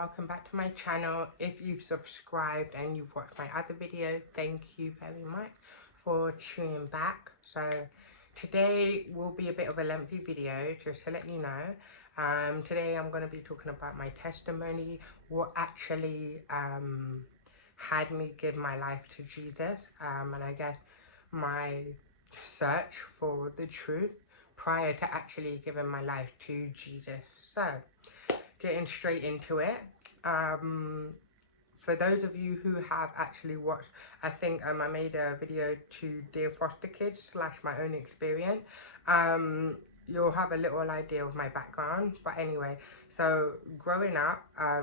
welcome back to my channel. If you've subscribed and you've watched my other video, thank you very much for tuning back. So today will be a bit of a lengthy video, just to let you know. Today I'm going to be talking about my testimony, what actually had me give my life to Jesus, and I guess my search for the truth prior to actually giving my life to Jesus. So getting straight into it. For those of you who have actually watched, I think I made a video to Dear Foster Kids / my own experience. You'll have a little idea of my background. But anyway, so growing up, I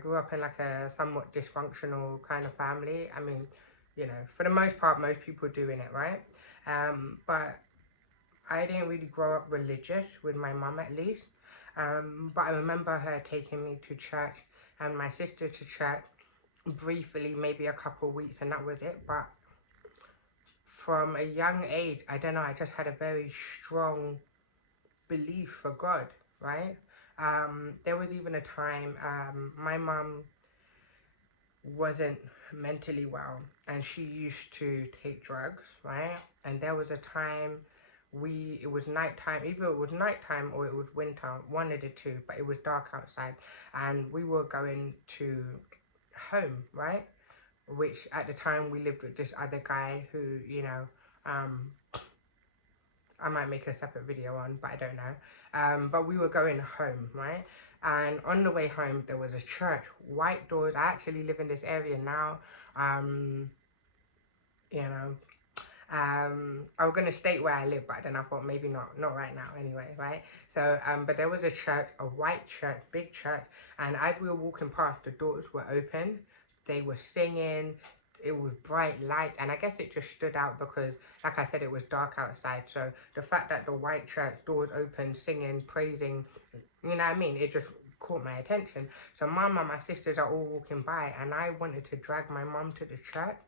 grew up in like a somewhat dysfunctional kind of family. I mean, you know, for the most part, most people do in it, right? But I didn't really grow up religious, with my mum at least. But I remember her taking me to church and my sister to church briefly, maybe a couple of weeks, and that was it. But from a young age, I don't know, I just had a very strong belief for God, right? There was even a time my mum wasn't mentally well and she used to take drugs, right? And there was a time it was nighttime, either it was nighttime or it was winter, one of the two, but it was dark outside, and we were going to home, right? Which at the time we lived with this other guy who, you know, I might make a separate video on, but I don't know. But we were going home, right? And on the way home, there was a church, white doors. I actually live in this area now. You know, I was going to state where I live, but then I thought maybe not right now anyway, right? So, but there was a church, a white church, big church, and as we were walking past, the doors were open. They were singing. It was bright light, and I guess it just stood out because, like I said, it was dark outside. So the fact that the white church doors open, singing, praising, you know what I mean, it just caught my attention. So mum and my sisters are all walking by, and I wanted to drag my mum to the church,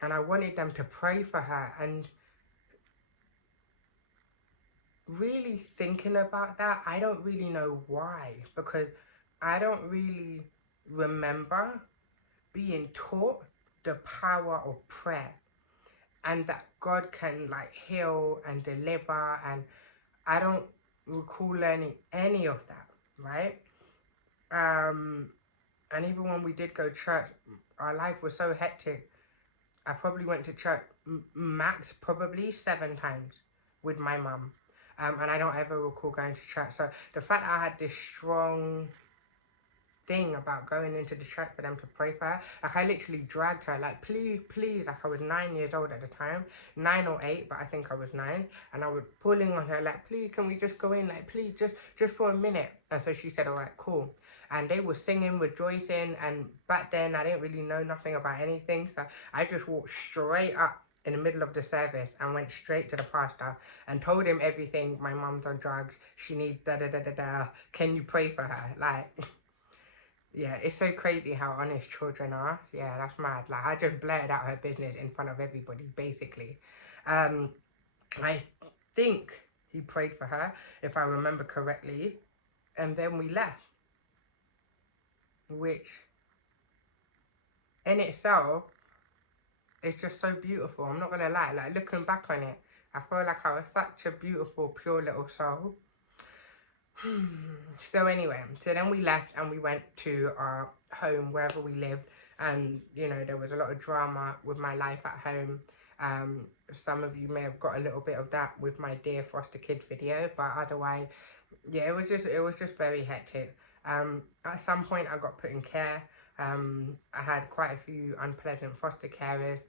and I wanted them to pray for her. And really thinking about that, I don't really know why, because I don't really remember being taught the power of prayer and that God can like heal and deliver, and I don't recall learning any of that, right? And even when we did go to church, our life was so hectic. I probably went to church max probably 7 times with my mum, and I don't ever recall going to church. So the fact that I had this strong thing about going into the church for them to pray for her, like I literally dragged her, like please, like I was 9 years old at the time, 9 or 8, but I think I was 9, and I was pulling on her like, please, can we just go in, like please, just for a minute. And so she said, all right, cool. And they were singing, rejoicing, and back then I didn't really know nothing about anything, so I just walked straight up in the middle of the service and went straight to the pastor and told him everything. My mum's on drugs, she needs da, can you pray for her? Like, yeah, it's so crazy how honest children are. Yeah, that's mad. Like, I just blurted out her business in front of everybody, basically. I think he prayed for her, if I remember correctly, and then we left. Which, in itself, is just so beautiful. I'm not gonna lie. Like, looking back on it, I feel like I was such a beautiful, pure little soul. So anyway, so then we left and we went to our home, wherever we lived, and you know, there was a lot of drama with my life at home. Some of you may have got a little bit of that with my Dear Foster Kids video, but otherwise, yeah, it was just very hectic. At some point I got put in care. I had quite a few unpleasant foster carers,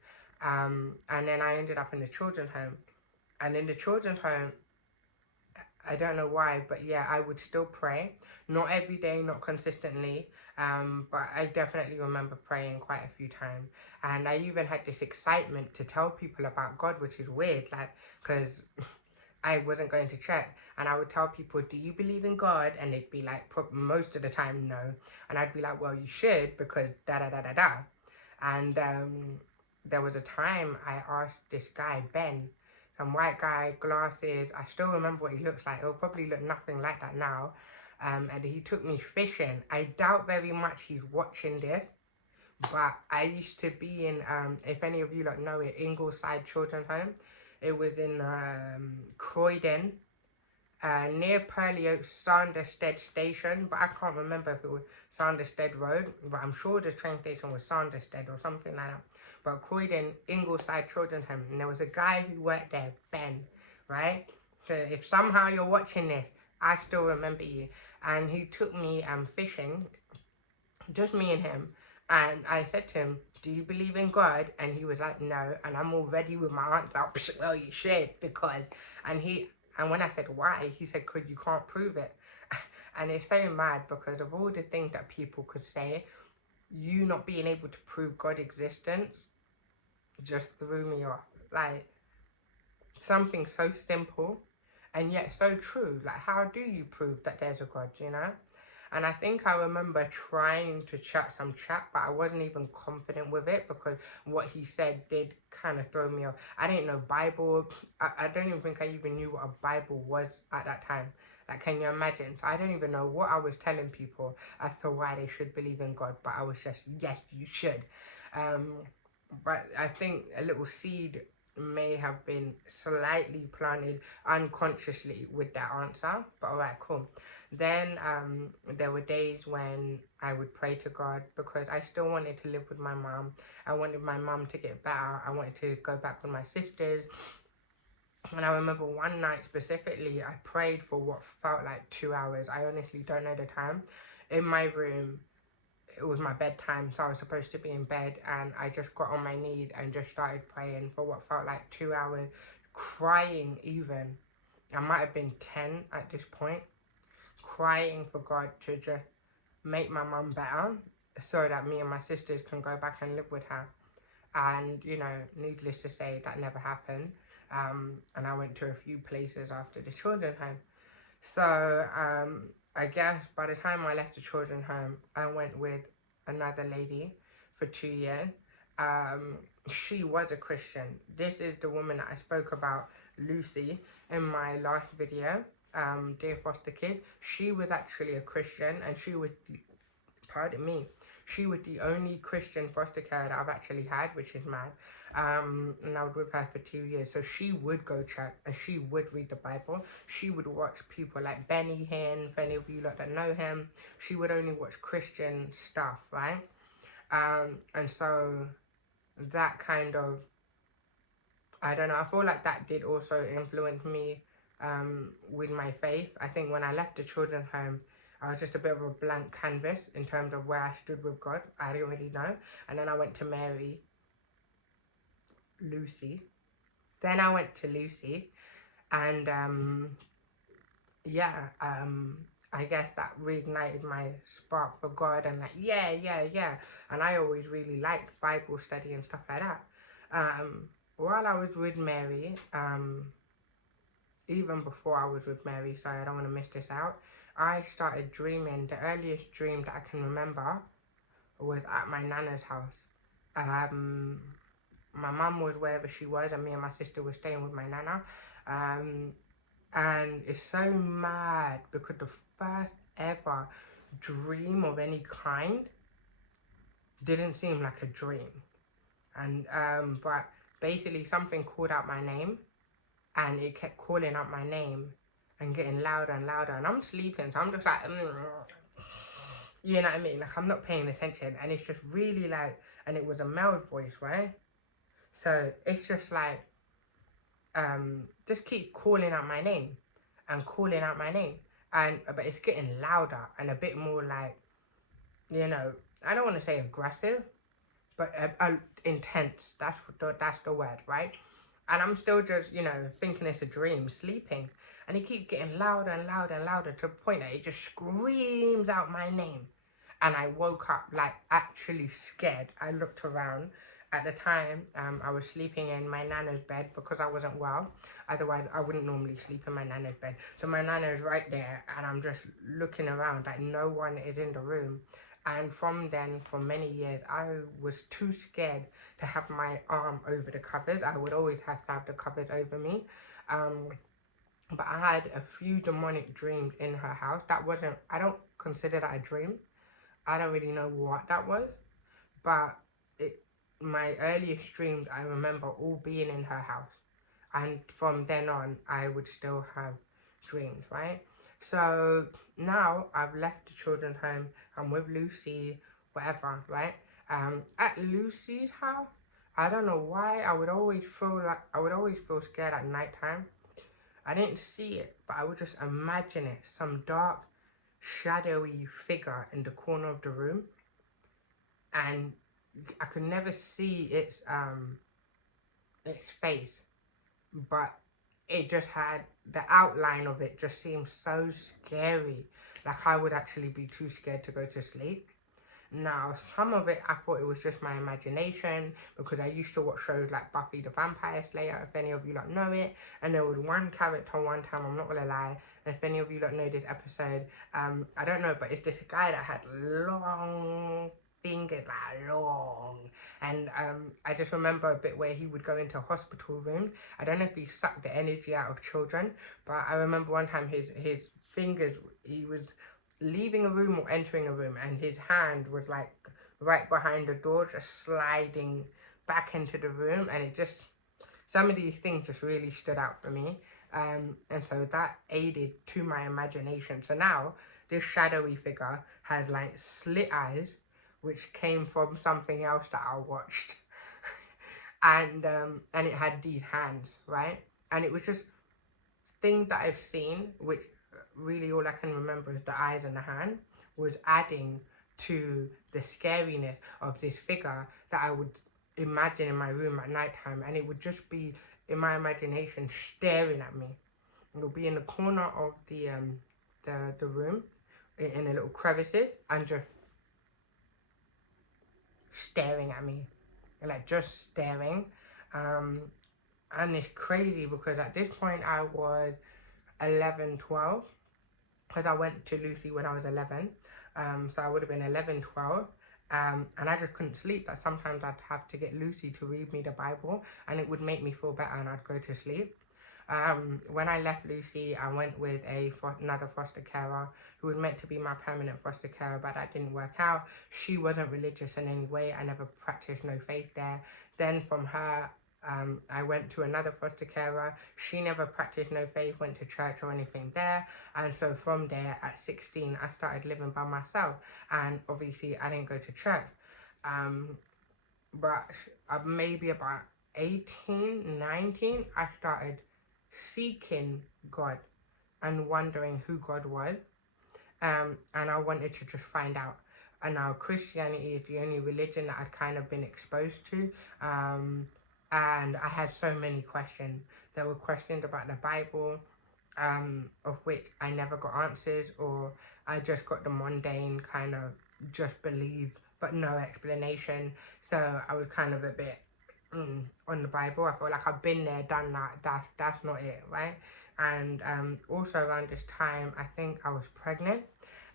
and then I ended up in the children's home. And in the children's home, I don't know why, but yeah, I would still pray. Not every day, not consistently, but I definitely remember praying quite a few times. And I even had this excitement to tell people about God, which is weird, like, because I wasn't going to church. And I would tell people, do you believe in God? And they'd be like, most of the time, no. And I'd be like, well, you should, because da-da-da-da-da. And there was a time I asked this guy, Ben, some white guy, glasses. I still remember what he looks like. He'll probably look nothing like that now. and he took me fishing. I doubt very much he's watching this, but I used to be in, if any of you like know it, Ingleside Children's Home. It was in Croydon, near Purley Oaks Sanderstead Station, but I can't remember if it was Sanderstead Road, but I'm sure the train station was Sanderstead or something like that. But Croydon, Ingleside Children's Home, and there was a guy who worked there, Ben, right? So if somehow you're watching this, I still remember you. And he took me fishing, just me and him, and I said to him, do you believe in God? And he was like, no. And I'm all ready with my answer. Well, you should, because, and when I said why, he said, because you can't prove it. And it's so mad because of all the things that people could say, you not being able to prove God's existence just threw me off. Like, something so simple and yet so true. Like, how do you prove that there's a God, you know? And I think I remember trying to chat some chat, but I wasn't even confident with it because what he said did kind of throw me off. I didn't know Bible. I don't even think I even knew what a Bible was at that time. Like, can you imagine? So I don't even know what I was telling people as to why they should believe in God, but I was just, yes, you should. But I think a little seed may have been slightly planted unconsciously with that answer, but alright, cool. Then there were days when I would pray to God because I still wanted to live with my mom. I wanted my mom to get better. I wanted to go back with my sisters. And I remember one night specifically, I prayed for what felt like 2 hours. I honestly don't know the time. In my room, it was my bedtime, so I was supposed to be in bed, and I just got on my knees and just started praying for what felt like 2 hours, crying even. I might have been 10 at this point, crying for God to just make my mum better so that me and my sisters can go back and live with her. And, you know, needless to say, that never happened. And I went to a few places after the children's home. So, I guess by the time I left the children's home, I went with another lady for 2 years. She was a Christian. This is the woman that I spoke about, Lucy, in my last video, Dear Foster Kid. She was actually a Christian, and she was, pardon me, she was the only Christian foster care that I've actually had, which is mad. And I was with her for 2 years. So she would go church and she would read the Bible. She would watch people like Benny Hinn, for any of you that know him. She would only watch Christian stuff, right? And so that kind of, I don't know, I feel like that did also influence me with my faith. I think when I left the children's home, I was just a bit of a blank canvas in terms of where I stood with God. I didn't really know. And then I went to Lucy. Then I went to Lucy. And I guess that reignited my spark for God. And like, yeah. And I always really liked Bible study and stuff like that. While I was with Mary, even before I was with Mary, sorry, I don't want to miss this out, I started dreaming. The earliest dream that I can remember was at my nana's house. My mum was wherever she was, and me and my sister were staying with my nana. And it's so mad because the first ever dream of any kind didn't seem like a dream. And but basically something called out my name, and it kept calling out my name and getting louder and louder, and I'm sleeping, so I'm just like, you know what I mean? Like, I'm not paying attention, and it's just really like, and it was a male voice, right? So it's just like, just keep calling out my name and calling out my name, but it's getting louder and a bit more like, you know, I don't want to say aggressive, but intense. That's the word, right? And I'm still just, you know, thinking it's a dream, sleeping. And it keeps getting louder and louder and louder to the point that it just screams out my name. And I woke up, like, actually scared. I looked around. At the time, I was sleeping in my nana's bed because I wasn't well. Otherwise, I wouldn't normally sleep in my nana's bed. So my nana is right there, and I'm just looking around, like, no one is in the room. And from then, for many years, I was too scared to have my arm over the covers. I would always have to have the covers over me. but I had a few demonic dreams in her house. That wasn't, I don't consider that a dream. I don't really know what that was, but it, my earliest dreams, I remember all being in her house. And from then on, I would still have dreams, right? So now I've left the children's home. I'm with Lucy, whatever, right? At Lucy's house, I don't know why I would always feel scared at nighttime. I didn't see it, but I would just imagine it, some dark, shadowy figure in the corner of the room, and I could never see its face, but it just had the outline of it just seemed so scary. Like I would actually be too scared to go to sleep. Now, some of it I thought it was just my imagination because I used to watch shows like Buffy the Vampire Slayer, if any of you lot know it. And there was one character one time, I'm not gonna lie, and if any of you lot know this episode, I don't know, but it's this guy that had long fingers, like long. And I just remember a bit where he would go into hospital rooms. I don't know if he sucked the energy out of children, but I remember one time his fingers, he was leaving a room or entering a room, and his hand was like right behind the door, just sliding back into the room, and it just, some of these things just really stood out for me, and so that aided to my imagination. So now this shadowy figure has like slit eyes, which came from something else that I watched, and it had these hands, right, and it was just things that I've seen, which really all I can remember is the eyes and the hand, was adding to the scariness of this figure that I would imagine in my room at nighttime, and it would just be in my imagination staring at me. It would be in the corner of the room, in a little crevices, and just staring at me, like just staring. And it's crazy because at this point I was 11, 12, because I went to Lucy when I was 11, so I would have been 11, 12, and I just couldn't sleep. Like sometimes I'd have to get Lucy to read me the Bible, and it would make me feel better, and I'd go to sleep. When I left Lucy, I went with another foster carer who was meant to be my permanent foster carer, but that didn't work out. She wasn't religious in any way. I never practiced no faith there. Then from her, I went to another foster carer. She never practiced no faith, went to church or anything there. And so from there, at 16, I started living by myself. And obviously, I didn't go to church. But maybe about 18, 19, I started seeking God and wondering who God was. And I wanted to just find out. And now Christianity is the only religion that I'd kind of been exposed to. And I had so many questions. There were questions about the Bible, of which I never got answers, or I just got the mundane kind of just believe, but no explanation. So I was kind of a bit on the Bible. I felt like I've been there, done that. That's not it, right? And also around this time, I think I was pregnant,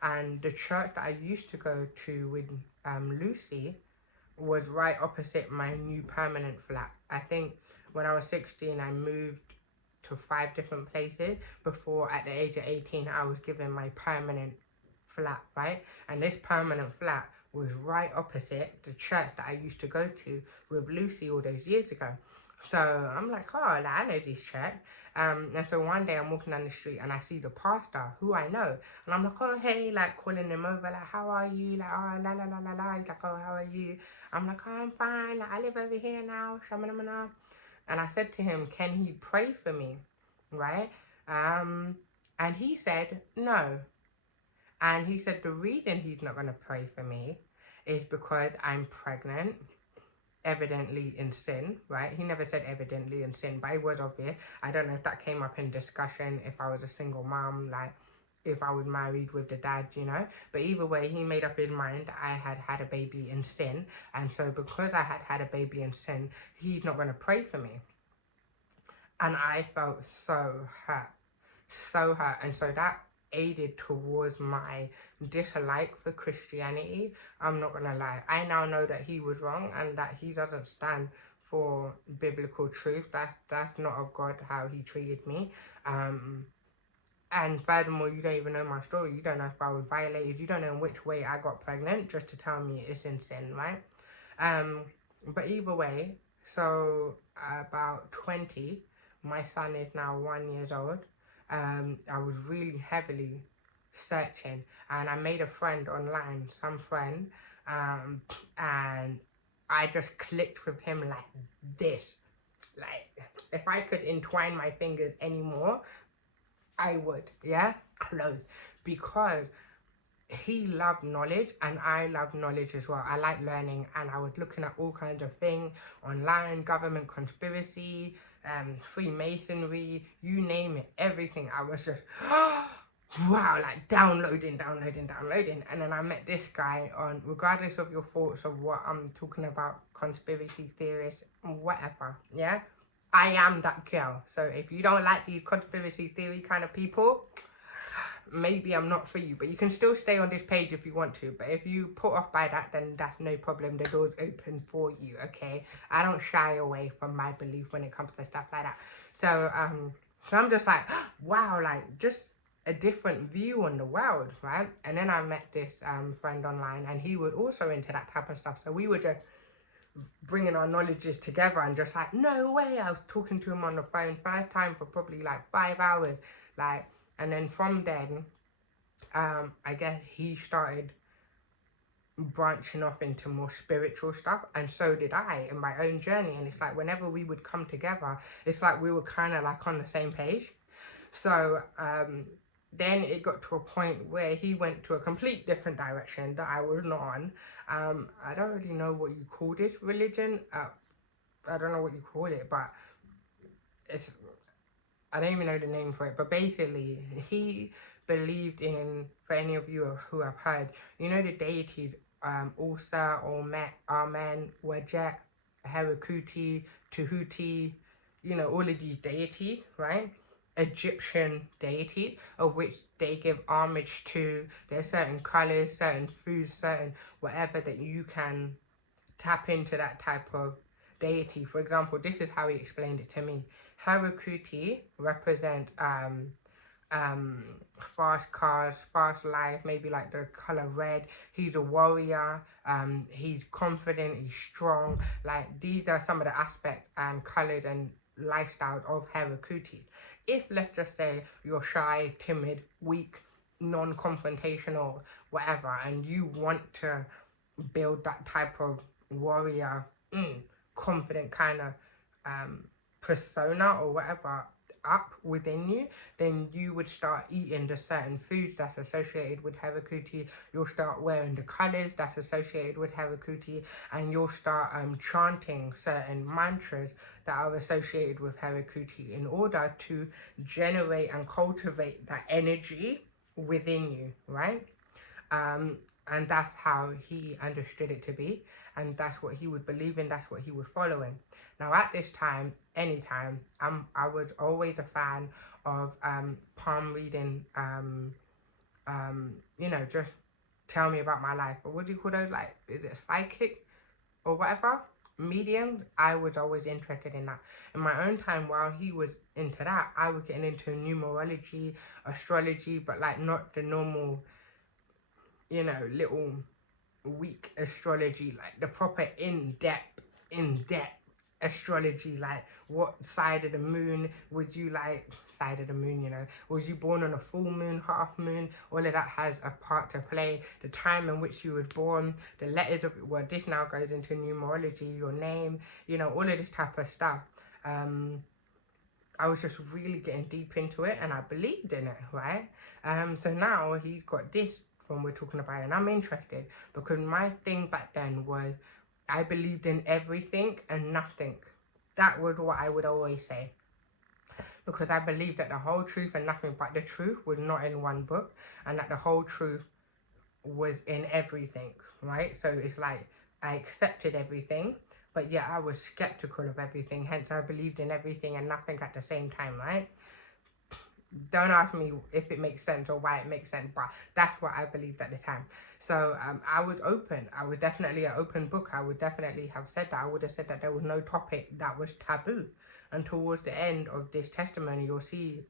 and the church that I used to go to with Lucy was right opposite my new permanent flat. I think when I was 16, I moved to 5 different places before at the age of 18, I was given my permanent flat, right? And this permanent flat was right opposite the church that I used to go to with Lucy all those years ago. So I'm like, oh, like, I know this church. And so one day I'm walking down the street and I see the pastor who I know. And I'm like, oh, hey, like calling him over, like, how are you? Like, oh, la, la, la, la, la. He's like, oh, how are you? I'm like, oh, I'm fine. Like, I live over here now. Shamanamana. And I said to him, can he pray for me? Right? And he said, no. And he said the reason he's not going to pray for me is because I'm pregnant, evidently in sin, right? He never said evidently in sin, but it was obvious. I don't know if that came up in discussion, if I was a single mom, like if I was married with the dad, you know. But either way, he made up his mind that I had had a baby in sin. And so because I had had a baby in sin, he's not going to pray for me. And I felt so hurt. So hurt. And so that aided towards my dislike for Christianity. I'm not gonna lie. I now know that he was wrong and that he doesn't stand for biblical truth. That's not of God how he treated me. And furthermore, you don't even know my story. You don't know if I was violated. You don't know in which way I got pregnant, just to tell me it's in sin, right? But either way, so about 20, my son is now 1 year old. I was really heavily searching, and I made a friend online, some friend, and I just clicked with him like this. Like, if I could entwine my fingers anymore, I would, yeah? Close. Because he loved knowledge and I love knowledge as well. I like learning, and I was looking at all kinds of things online, government conspiracy, Freemasonry, you name it, everything. I was just, wow, like downloading. And then I met this guy on, regardless of your thoughts of what I'm talking about, conspiracy theorists, whatever, yeah? I am that girl. So if you don't like these conspiracy theory kind of people, maybe I'm not for you. But you can still stay on this page if you want to. But if you put off by that, then that's no problem. The door's open for you, okay? I don't shy away from my belief when it comes to stuff like that. So I'm just like, wow, like just a different view on the world, right? And then I met this friend online, and he was also into that type of stuff. So we were just bringing our knowledges together, and just like, no way, I was talking to him on the phone first time for probably like 5 hours, like. And then from then, I guess he started branching off into more spiritual stuff, and so did I in my own journey. And it's like whenever we would come together, it's like we were kind of like on the same page. So then it got to a point where he went to a complete different direction that I was not on. I don't really know what you call this religion. I don't know what you call it, but it's, I don't even know the name for it. But basically, he believed in, for any of you who have heard, you know the deities, Usa, Olmet, Amen, Wajet, Herakuti, Tahuti, you know, all of these deities, right? Egyptian deities, of which they give homage to. There's certain colors, certain foods, certain whatever that you can tap into that type of deity. For example, this is how he explained it to me. Herakuti represent fast cars, fast life, maybe like the color red. He's a warrior, he's confident, he's strong. Like, these are some of the aspects and colors and lifestyle of Herakuti. If, let's just say, you're shy, timid, weak, non-confrontational, whatever, and you want to build that type of warrior, confident kind of persona or whatever up within you, then you would start eating the certain foods that's associated with Herakuti. You'll start wearing the colors that's associated with Herakuti, and you'll start chanting certain mantras that are associated with Herakuti in order to generate and cultivate that energy within you, right? And that's how he understood it to be, and that's what he would believe in, that's what he was following. Now at this time, anytime, I was always a fan of palm reading, you know, just tell me about my life. Or what do you call those, like, is it psychic or whatever? Medium? I was always interested in that. In my own time, while he was into that, I was getting into numerology, astrology, but like not the normal, you know, little weak astrology, like the proper in-depth astrology, like what side of the moon would you like, side of the moon, you know, was you born on a full moon, half moon, all of that has a part to play, the time in which you were born, the letters of, well, this now goes into numerology, your name, you know, all of this type of stuff. I was just really getting deep into it, and I believed in it, right? So now he's got this when we're talking about it, and I'm interested because my thing back then was I believed in everything and nothing. That was what I would always say, because I believed that the whole truth and nothing but the truth was not in one book, and that the whole truth was in everything, right? So it's like I accepted everything, but yet I was skeptical of everything, hence I believed in everything and nothing at the same time, right? Don't ask me if it makes sense or why it makes sense, but that's what I believed at the time. So I would definitely, an open book. I would definitely have said that. I would have said that there was no topic that was taboo. And towards the end of this testimony, you'll see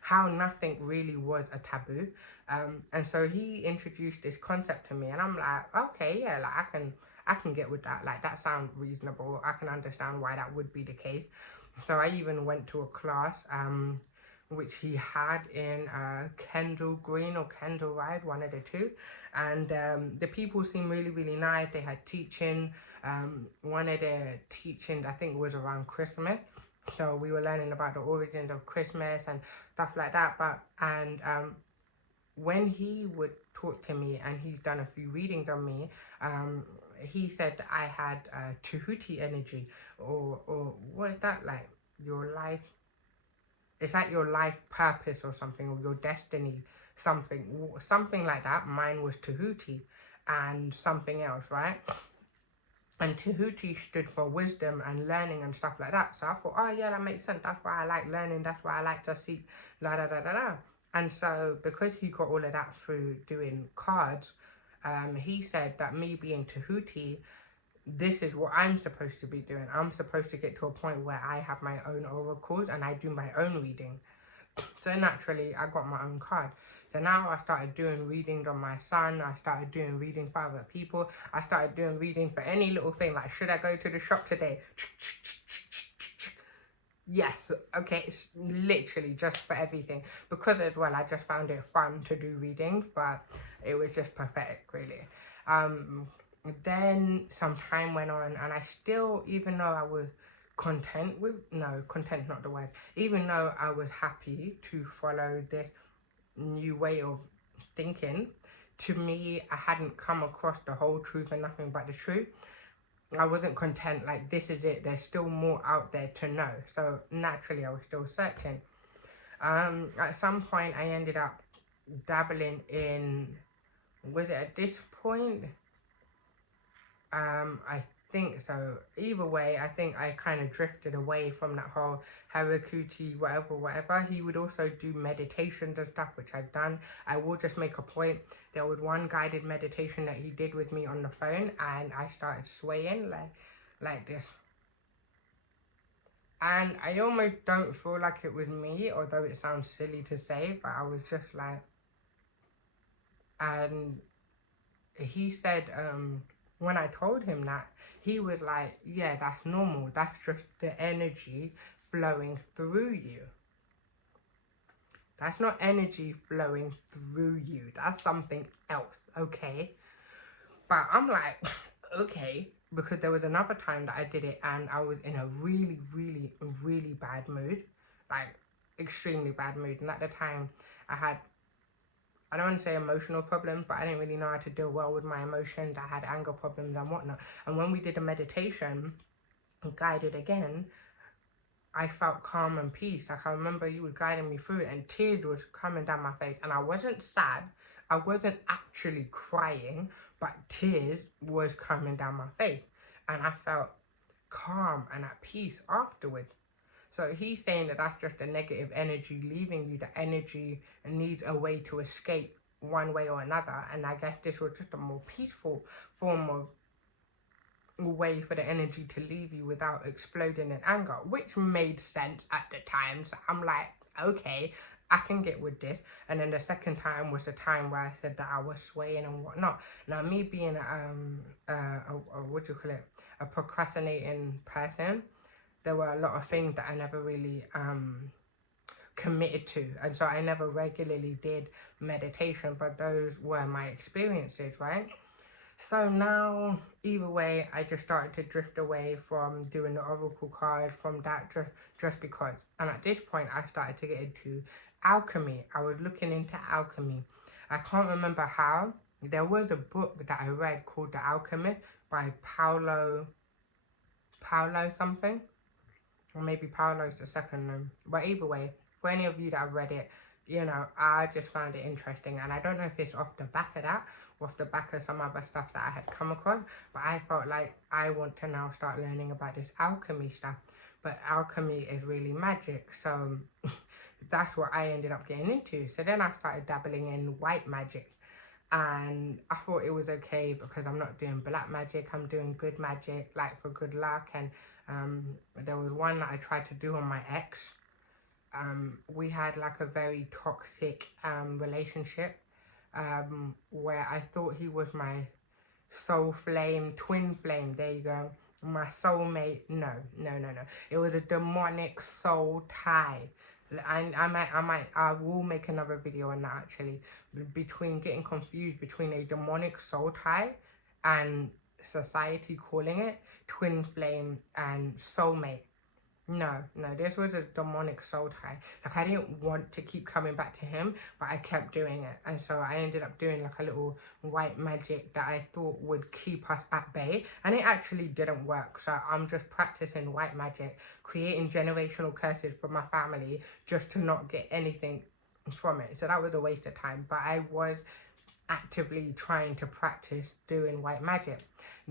how nothing really was a taboo. And so he introduced this concept to me, and I'm like, okay, yeah, like I can get with that. Like, that sounds reasonable. I can understand why that would be the case. So I even went to a class which he had in Kendall Green or Kendall Ride, one of the two. And the people seemed really, really nice. They had teaching. One of the teachings, I think, was around Christmas. So we were learning about the origins of Christmas and stuff like that. When he would talk to me, and he's done a few readings on me, he said that I had Tahuti energy, or what is that, like your life, it's like your life purpose or something, or your destiny, something like that. Mine was Tahuti and something else, right? And Tahuti stood for wisdom and learning and stuff like that. So I thought, oh yeah, that makes sense. That's why I like learning. That's why I like to see la da da da da. And so because he got all of that through doing cards, he said that me being Tahuti, this is what I'm supposed to be doing. I'm supposed to get to a point where I have my own oracles and I do my own reading. So naturally, I got my own card. So now I started doing readings on my son. I started doing reading for other people. I started doing reading for any little thing. Like, should I go to the shop today? Yes, okay, it's literally just for everything. Because as well, I just found it fun to do readings, but it was just pathetic, really. Then some time went on, and I still, even though I was content with, no, content not the word, even though I was happy to follow this new way of thinking, to me, I hadn't come across the whole truth and nothing but the truth. I wasn't content, like, this is it, there's still more out there to know. So naturally, I was still searching. At some point, I ended up dabbling in, was it at this point? I think so. Either way, I think I kind of drifted away from that whole Harakuti, whatever. He would also do meditations and stuff, which I've done. I will just make a point. There was one guided meditation that he did with me on the phone, and I started swaying like this. And I almost don't feel like it was me, although it sounds silly to say, but I was just like, and he said, when I told him that, he was like, yeah, that's normal. That's just the energy flowing through you. That's not energy flowing through you. That's something else, okay? But I'm like, okay, because there was another time that I did it and I was in a really, really, really bad mood. Like, extremely bad mood. And at the time, I don't want to say emotional problems, but I didn't really know how to deal well with my emotions. I had anger problems and whatnot. And when we did a meditation, guided again, I felt calm and peace. Like, I remember you were guiding me through it, and tears was coming down my face. And I wasn't sad. I wasn't actually crying, but tears was coming down my face. And I felt calm and at peace afterwards. So he's saying that that's just a negative energy leaving you. The energy needs a way to escape one way or another. And I guess this was just a more peaceful form of way for the energy to leave you without exploding in anger, which made sense at the time. So I'm like, okay, I can get with this. And then the second time was the time where I said that I was swaying and whatnot. Now, me being what do you call it, a procrastinating person, there were a lot of things that I never really committed to, and so I never regularly did meditation, but those were my experiences, right? So now, either way, I just started to drift away from doing the oracle card, from that just because. And at this point, I started to get into alchemy. I was looking into alchemy. I can't remember how. There was a book that I read called The Alchemist by Paulo something. Or maybe Paolo's the second name. But either way, for any of you that have read it, you know, I just found it interesting. And I don't know if it's off the back of that, or off the back of some other stuff that I had come across. But I felt like I want to now start learning about this alchemy stuff. But alchemy is really magic. So that's what I ended up getting into. So then I started dabbling in white magic, and I thought it was okay because I'm not doing black magic, I'm doing good magic, like for good luck. And there was one that I tried to do on my ex. We had like a very toxic relationship, where I thought he was my soul flame, twin flame, there you go, my soulmate. No, no, no, no, it was a demonic soul tie. I will make another video on that actually, between getting confused between a demonic soul tie and society calling it twin flame and soulmate. No, no, this was a demonic soul tie. Like, I didn't want to keep coming back to him, but I kept doing it. And so I ended up doing like a little white magic that I thought would keep us at bay. And it actually didn't work. So I'm just practicing white magic, creating generational curses for my family just to not get anything from it. So that was a waste of time. But I was actively trying to practice doing white magic.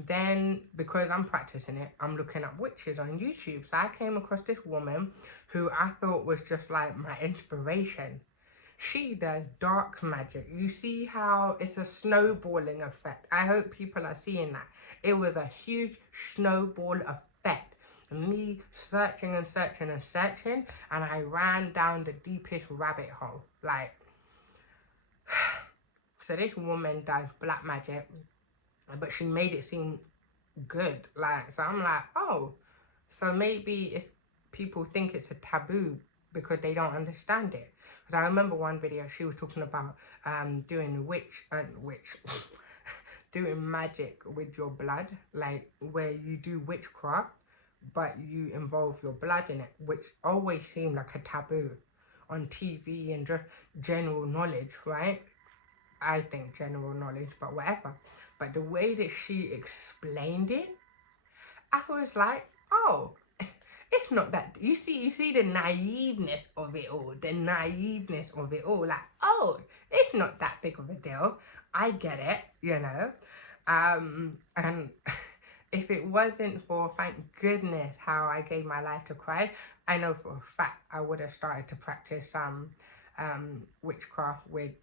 Then, because I'm practicing it, I'm looking up witches on YouTube. So I came across this woman who I thought was just like my inspiration. She does dark magic. You see how it's a snowballing effect. I hope people are seeing that. It was a huge snowball effect. Me searching and searching and searching, and I ran down the deepest rabbit hole. Like, so this woman does black magic, but she made it seem good. Like, so I'm like, oh, so maybe it's people think it's a taboo because they don't understand it. Because I remember one video she was talking about doing doing magic with your blood, like where you do witchcraft, but you involve your blood in it, which always seemed like a taboo on TV and just general knowledge, right? I think general knowledge, but whatever. But the way that she explained it, I was like, oh, it's not that. You see the naiveness of it all. The naiveness of it all. Like, oh, it's not that big of a deal. I get it, you know. And if it wasn't for, thank goodness, how I gave my life to Christ, I know for a fact I would have started to practice witchcraft with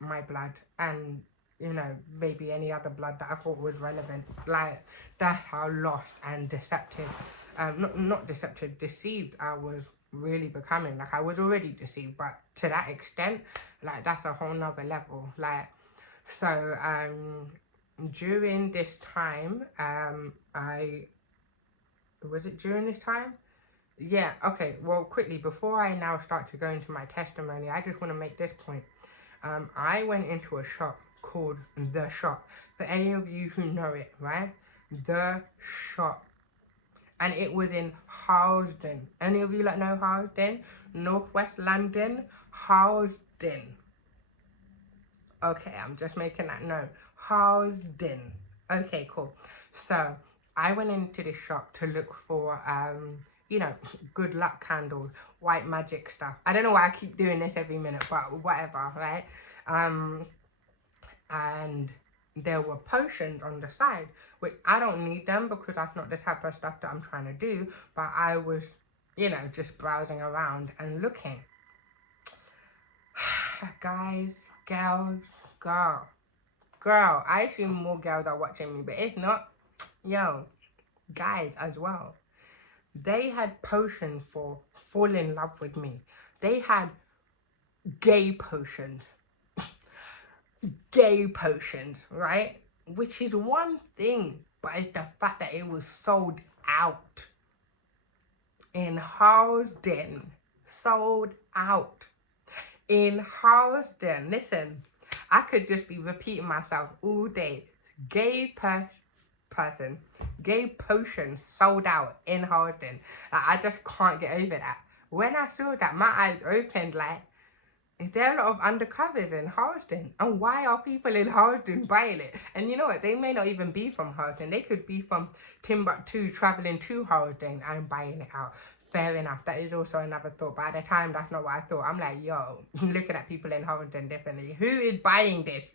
my blood, and you know, maybe any other blood that I thought was relevant. Like, that's how lost and deceptive, not deceptive, deceived I was really becoming. Like, I was already deceived, but to that extent, like, that's a whole nother level. Like, so during this time, was it during this time? Yeah, okay, well, quickly, before I now start to go into my testimony, I just want to make this point. I went into a shop called The Shop. For any of you who know it, right? The Shop. And it was in Harlesden. Any of you that know Harlesden? Northwest London? Harlesden. Okay, I'm just making that known. Harlesden. Okay, cool. So, I went into this shop to look for, you know, good luck candles, white magic stuff. I don't know why I keep doing this every minute, but whatever, right? And there were potions on the side, which I don't need them because that's not the type of stuff that I'm trying to do, but I was, you know, just browsing around and looking. Guys, girls, girl, I assume more girls are watching me, but if not, yo, guys as well. They had potions for fall in love with me. They had gay potions. Gay potions, right? Which is one thing, but it's the fact that it was sold out. In Harlesden. Sold out. In Harlesden. Listen, I could just be repeating myself all day. Gay person, gay potions sold out in Harlesden. Like, I just can't get over that. When I saw that, my eyes opened like, is there a lot of undercovers in Harlesden? And why are people in Harlesden buying it? And you know what? They may not even be from Harlesden. They could be from Timbuktu traveling to Harlesden and buying it out. Fair enough. That is also another thought. But at the time, that's not what I thought. I'm like, yo, looking at people in Harlesden differently. Who is buying this?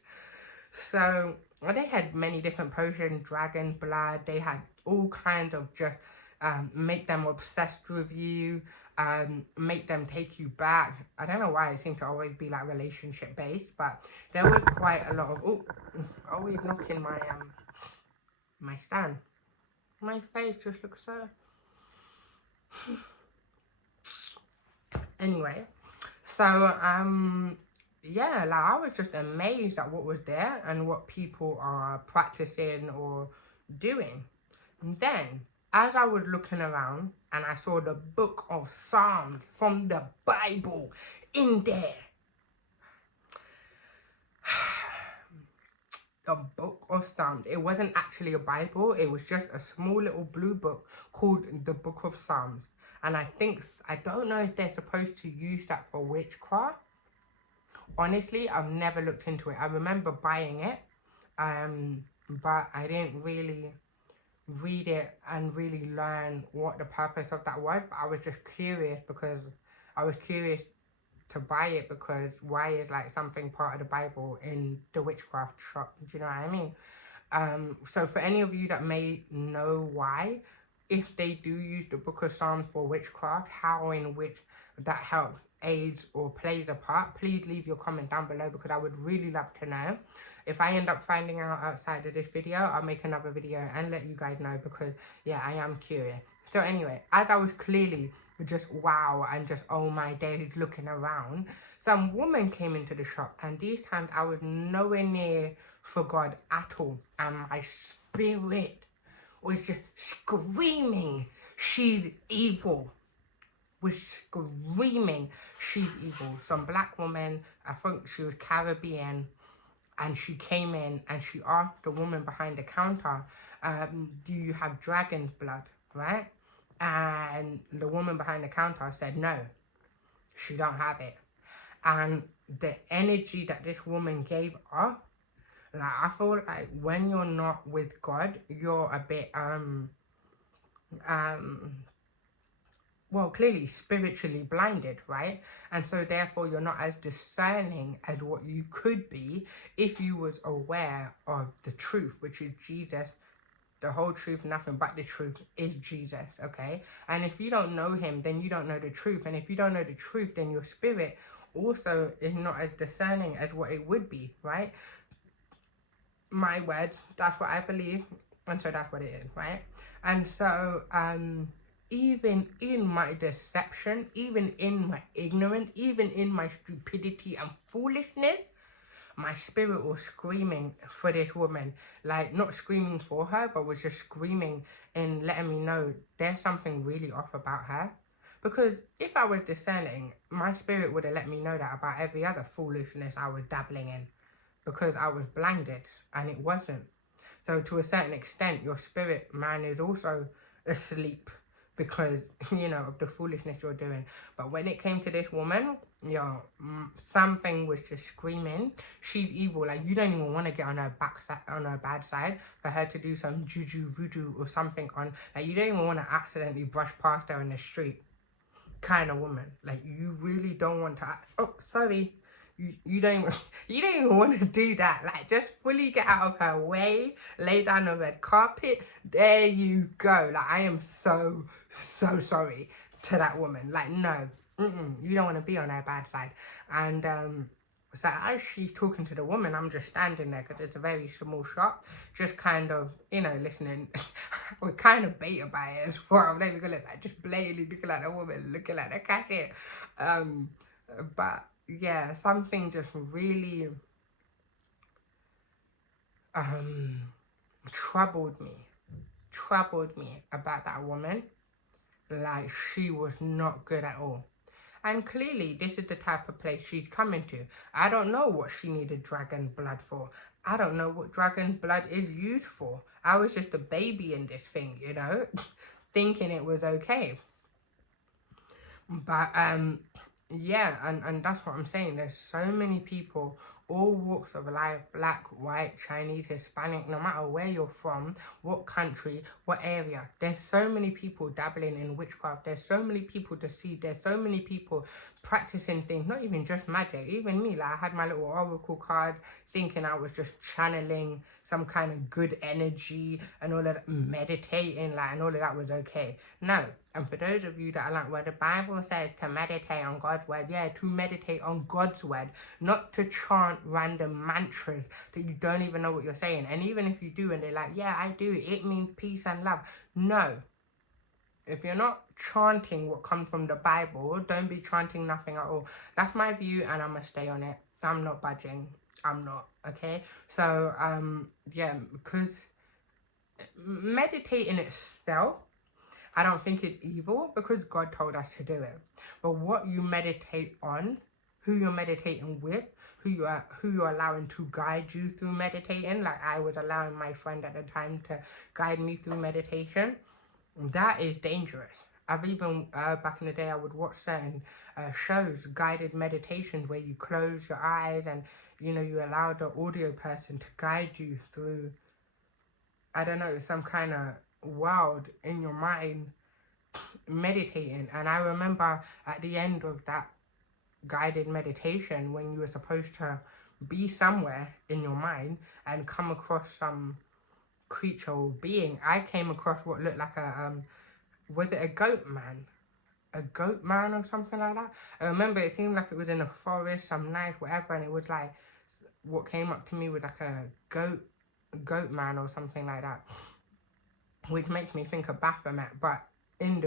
So, they had many different potions, dragon blood. They had all kinds of just make them obsessed with you. make them take you back. I don't know why it seems to always be like relationship based, but there was quite a lot of always knocking my my stand. My face just looks so. Anyway, so yeah, like I was just amazed at what was there and what people are practicing or doing. And then, as I was looking around and I saw the book of Psalms from the Bible in there. The book of Psalms. It wasn't actually a Bible, it was just a small little blue book called the Book of Psalms. And I don't know if they're supposed to use that for witchcraft. Honestly, I've never looked into it. I remember buying it, but I didn't really read it and really learn what the purpose of that was. But I was just curious because I was curious to buy it because why is like something part of the Bible in the witchcraft shop? Do you know what I mean? So for any of you that may know why, if they do use the Book of Psalms for witchcraft, how in which that helps, aids or plays a part, please leave your comment down below because I would really love to know. If I end up finding out outside of this video, I'll make another video and let you guys know because yeah, I am curious. So anyway, as I was clearly just wow and just oh my days looking around, some woman came into the shop and these times I was nowhere near for God at all, and my spirit was just screaming she's evil, was screaming she's evil. Some black woman, I think she was Caribbean, and she came in and she asked the woman behind the counter, do you have dragon's blood, right? And the woman behind the counter said no, she don't have it. And the energy that this woman gave off, like I feel like when you're not with God, you're a bit well, clearly spiritually blinded, right? And so therefore you're not as discerning as what you could be if you was aware of the truth, which is Jesus. The whole truth, nothing but the truth is Jesus, okay? And if you don't know him, then you don't know the truth. And if you don't know the truth, then your spirit also is not as discerning as what it would be, right? My words, that's what I believe, and so that's what it is, right? And so even in my deception, even in my ignorance, even in my stupidity and foolishness, my spirit was screaming for this woman. Like, not screaming for her, but was just screaming and letting me know there's something really off about her. Because if I was discerning, my spirit would have let me know that about every other foolishness I was dabbling in, because I was blinded and it wasn't. So to a certain extent, your spirit man is also asleep because, you know, of the foolishness you're doing. But when it came to this woman, yo, something was just screaming, she's evil. Like, you don't even want to get on her on her bad side for her to do some juju voodoo or something on, like, you don't even want to accidentally brush past her in the street kind of woman. Like, you really don't want to, oh, sorry. You don't even want to do that. Like, just fully get out of her way, lay down on the red carpet. There you go. Like, I am so sorry to that woman. Like, no, you don't want to be on her bad side. And so as she's talking to the woman, I'm just standing there because it's a very small shop, just kind of, you know, listening. We're kind of baited by it as well. I'm not even gonna like just blatantly looking at the woman, looking at the cashier. But yeah, something just really troubled me about that woman. Like, she was not good at all. And clearly this is the type of place she's coming to. I don't know what she needed dragon blood for. I don't know what dragon blood is used for. I was just a baby in this thing, you know, thinking it was okay. But yeah, and that's what I'm saying. There's so many people all walks of life, black, white, Chinese, Hispanic, no matter where you're from, what country, what area. There's so many people dabbling in witchcraft. There's so many people deceived. There's so many people practicing things, not even just magic. Even me, like I had my little oracle card thinking I was just channeling some kind of good energy and all of that, meditating, like, and all of that was okay. No. And for those of you that are like, well, the Bible says to meditate on God's word. Yeah, to meditate on God's word, not to chant random mantras that you don't even know what you're saying. And even if you do and they're like, yeah, I do, it means peace and love. No. If you're not chanting what comes from the Bible, don't be chanting nothing at all. That's my view and I'm going to stay on it. I'm not budging. I'm not, okay? So, yeah, because meditating itself, I don't think it's evil because God told us to do it. But what you meditate on, who you're meditating with, who you're allowing to guide you through meditating, like I was allowing my friend at the time to guide me through meditation, that is dangerous. I've even, back in the day, I would watch certain shows, guided meditations, where you close your eyes and, you know, you allow the audio person to guide you through, I don't know, some kind of world in your mind, meditating. And I remember at the end of that guided meditation, when you were supposed to be somewhere in your mind and come across some creature or being, I came across what looked like a was it a goat man? A goat man or something like that? I remember it seemed like it was in a forest, some nice whatever, and it was like, what came up to me was like a goat man or something like that, which makes me think of Baphomet. But in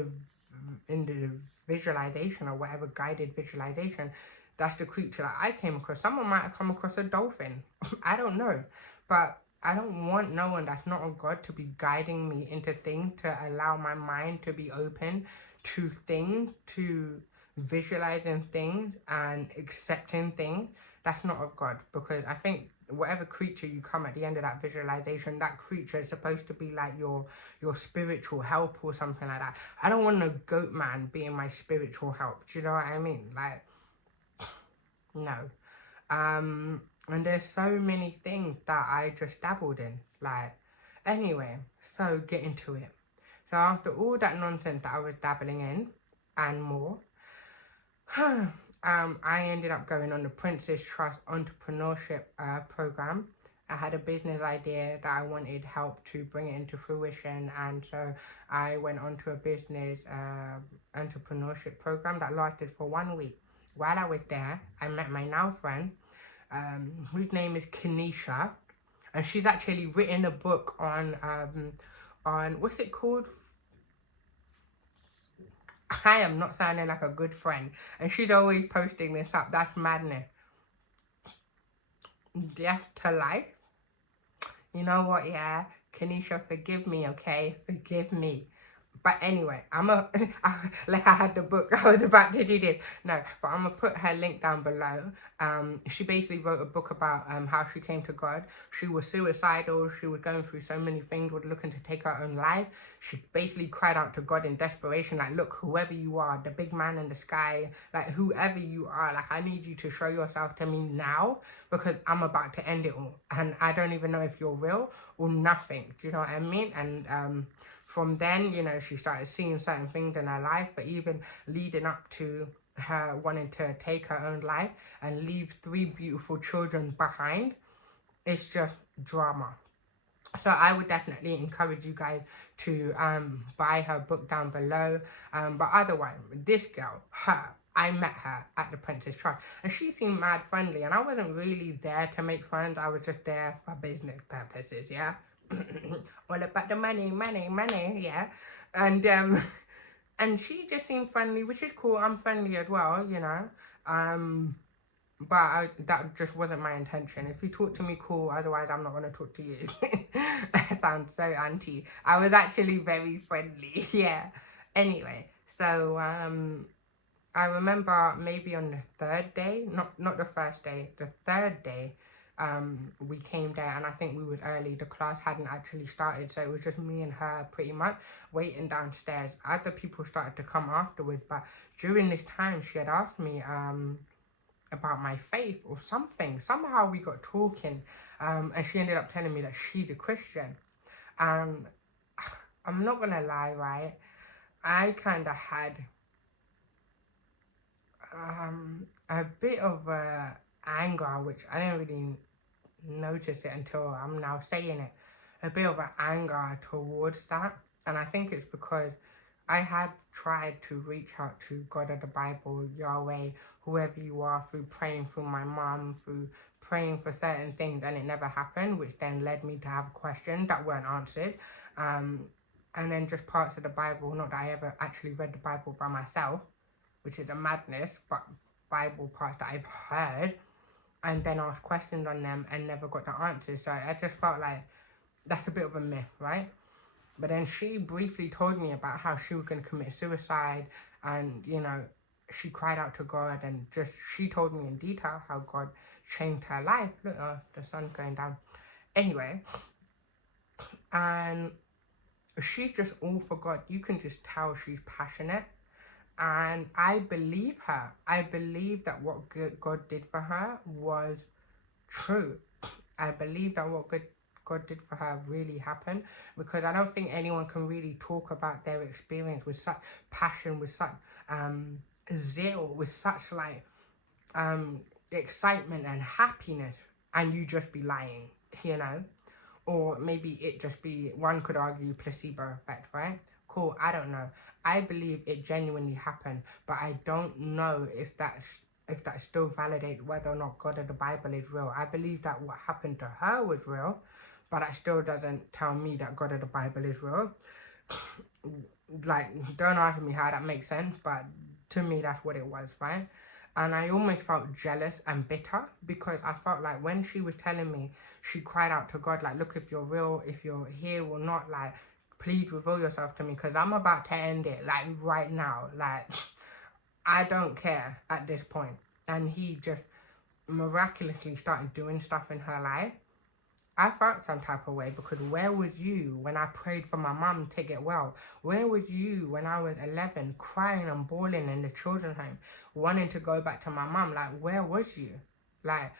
the visualization or whatever guided visualization, that's the creature that I came across. Someone might have come across a dolphin. I don't know, but I don't want no one that's not of God to be guiding me into things, to allow my mind to be open to things, to visualizing things and accepting things. That's not of God, because I think whatever creature you come at the end of that visualization, that creature is supposed to be like your spiritual help or something like that. I don't want a goat man being my spiritual help. Do you know what I mean? Like, no. And there's so many things that I just dabbled in. Like, anyway, so get into it. So after all that nonsense that I was dabbling in and more, I ended up going on the Prince's Trust entrepreneurship program. I had a business idea that I wanted help to bring it into fruition, and so I went on to a business entrepreneurship program that lasted for 1 week. While I was there, I met my now friend, whose name is Kenisha, and she's actually written a book on what's it called? I am not sounding like a good friend, and she's always posting this up. That's madness. Death to life. You know what, yeah? Kenisha, forgive me, okay? Forgive me. But anyway, like I had the book, I was about to do this. No, but I'm going to put her link down below. She basically wrote a book about how she came to God. She was suicidal. She was going through so many things, was looking to take her own life. She basically cried out to God in desperation, like, look, whoever you are, the big man in the sky, like, whoever you are, like, I need you to show yourself to me now, because I'm about to end it all. And I don't even know if you're real or nothing. Do you know what I mean? And, from then, you know, she started seeing certain things in her life, but even leading up to her wanting to take her own life and leave 3 beautiful children behind, it's just drama. So I would definitely encourage you guys to buy her book down below. But otherwise, this girl, I met her at the Prince's Trust, and she seemed mad friendly, and I wasn't really there to make friends. I was just there for business purposes, yeah? All about the money, yeah. And and she just seemed friendly, which is cool. I'm friendly as well, you know. But that just wasn't my intention. If you talk to me, cool. Otherwise, I'm not going to talk to you. I sound so anti. I was actually very friendly, yeah. Anyway, so I remember maybe on the 3rd day, not the first day, the 3rd day, we came there, and I think we was early. The class hadn't actually started, so it was just me and her pretty much waiting downstairs. Other people started to come afterwards, but during this time she had asked me about my faith or something. Somehow we got talking, and she ended up telling me that she's a Christian. And I'm not gonna lie, right? I kind of had a bit of anger, which I didn't really notice it until I'm now saying it. A bit of anger towards that, and I think it's because I had tried to reach out to God of the Bible, Yahweh, whoever you are, through praying through my mom, through praying for certain things, and it never happened, which then led me to have questions that weren't answered. Um, and then just parts of the Bible, not that I ever actually read the Bible by myself, which is a madness, but Bible parts that I've heard, and then asked questions on them and never got the answers. So I just felt like that's a bit of a myth, right? But then she briefly told me about how she was going to commit suicide, and you know, she cried out to God, and just she told me in detail how God changed her life. Look, the sun's going down. Anyway, and she's just all for God. You can just tell she's passionate, and I believe her. I believe that what God did for her was true. I believe that what God did for her really happened, because I don't think anyone can really talk about their experience with such passion, with such zeal, with such like excitement and happiness, and you just be lying, you know? Or maybe it just be, one could argue, placebo effect, right? Cool, I don't know. I believe it genuinely happened, but I don't know if that still validates whether or not God of the Bible is real. I believe that what happened to her was real, but that still doesn't tell me that God of the Bible is real. Like, don't ask me how that makes sense, but to me that's what it was, right? And I almost felt jealous and bitter, because I felt like when she was telling me, she cried out to God, like, look, if you're real, if you're here or not, like, please reveal yourself to me, because I'm about to end it, like, right now. Like, I don't care at this point. And he just miraculously started doing stuff in her life. I felt some type of way, because where was you when I prayed for my mum to get well? Where was you when I was 11 crying and bawling in the children's home, wanting to go back to my mum? Like, where was you? Like,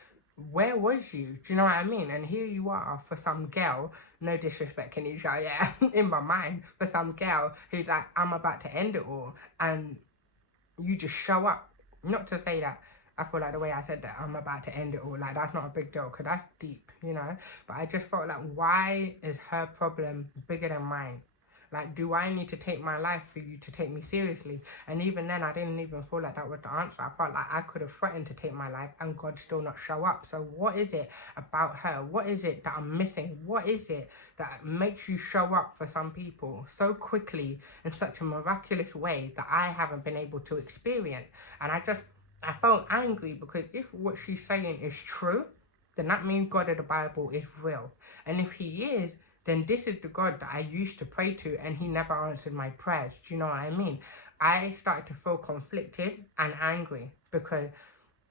where was you? Do you know what I mean? And here you are for some girl, no disrespect, Kenisha, yeah, in my mind, for some girl who's like, I'm about to end it all, and you just show up. Not to say that I feel like the way I said that I'm about to end it all, like, that's not a big deal, because that's deep, you know? But I just felt like, why is her problem bigger than mine? Like, do I need to take my life for you to take me seriously? And even then, I didn't even feel like that was the answer. I felt like I could have threatened to take my life and God still not show up. So what is it about her? What is it that I'm missing? What is it that makes you show up for some people so quickly in such a miraculous way that I haven't been able to experience? And I felt angry, because if what she's saying is true, then that means God of the Bible is real. And if he is, then this is the God that I used to pray to, and he never answered my prayers. Do you know what I mean? I started to feel conflicted and angry, because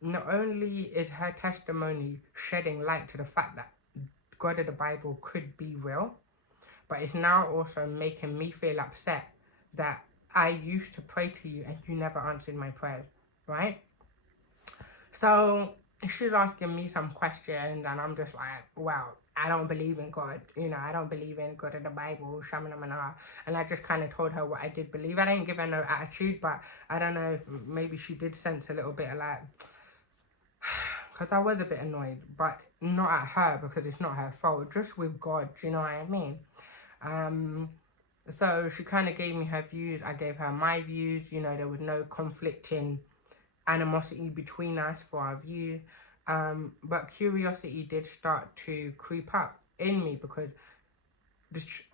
not only is her testimony shedding light to the fact that God of the Bible could be real, but it's now also making me feel upset that I used to pray to you and you never answered my prayers, right? So she's asking me some questions, and I'm just like, well, I don't believe in God, you know, I don't believe in God of the Bible, Shamanamana. And I just kind of told her what I did believe. I didn't give her no attitude, but I don't know, maybe she did sense a little bit of like, because I was a bit annoyed, but not at her, because it's not her fault, just with God, do you know what I mean? So she kind of gave me her views, I gave her my views, you know, there was no conflicting animosity between us for our view, but curiosity did start to creep up in me, because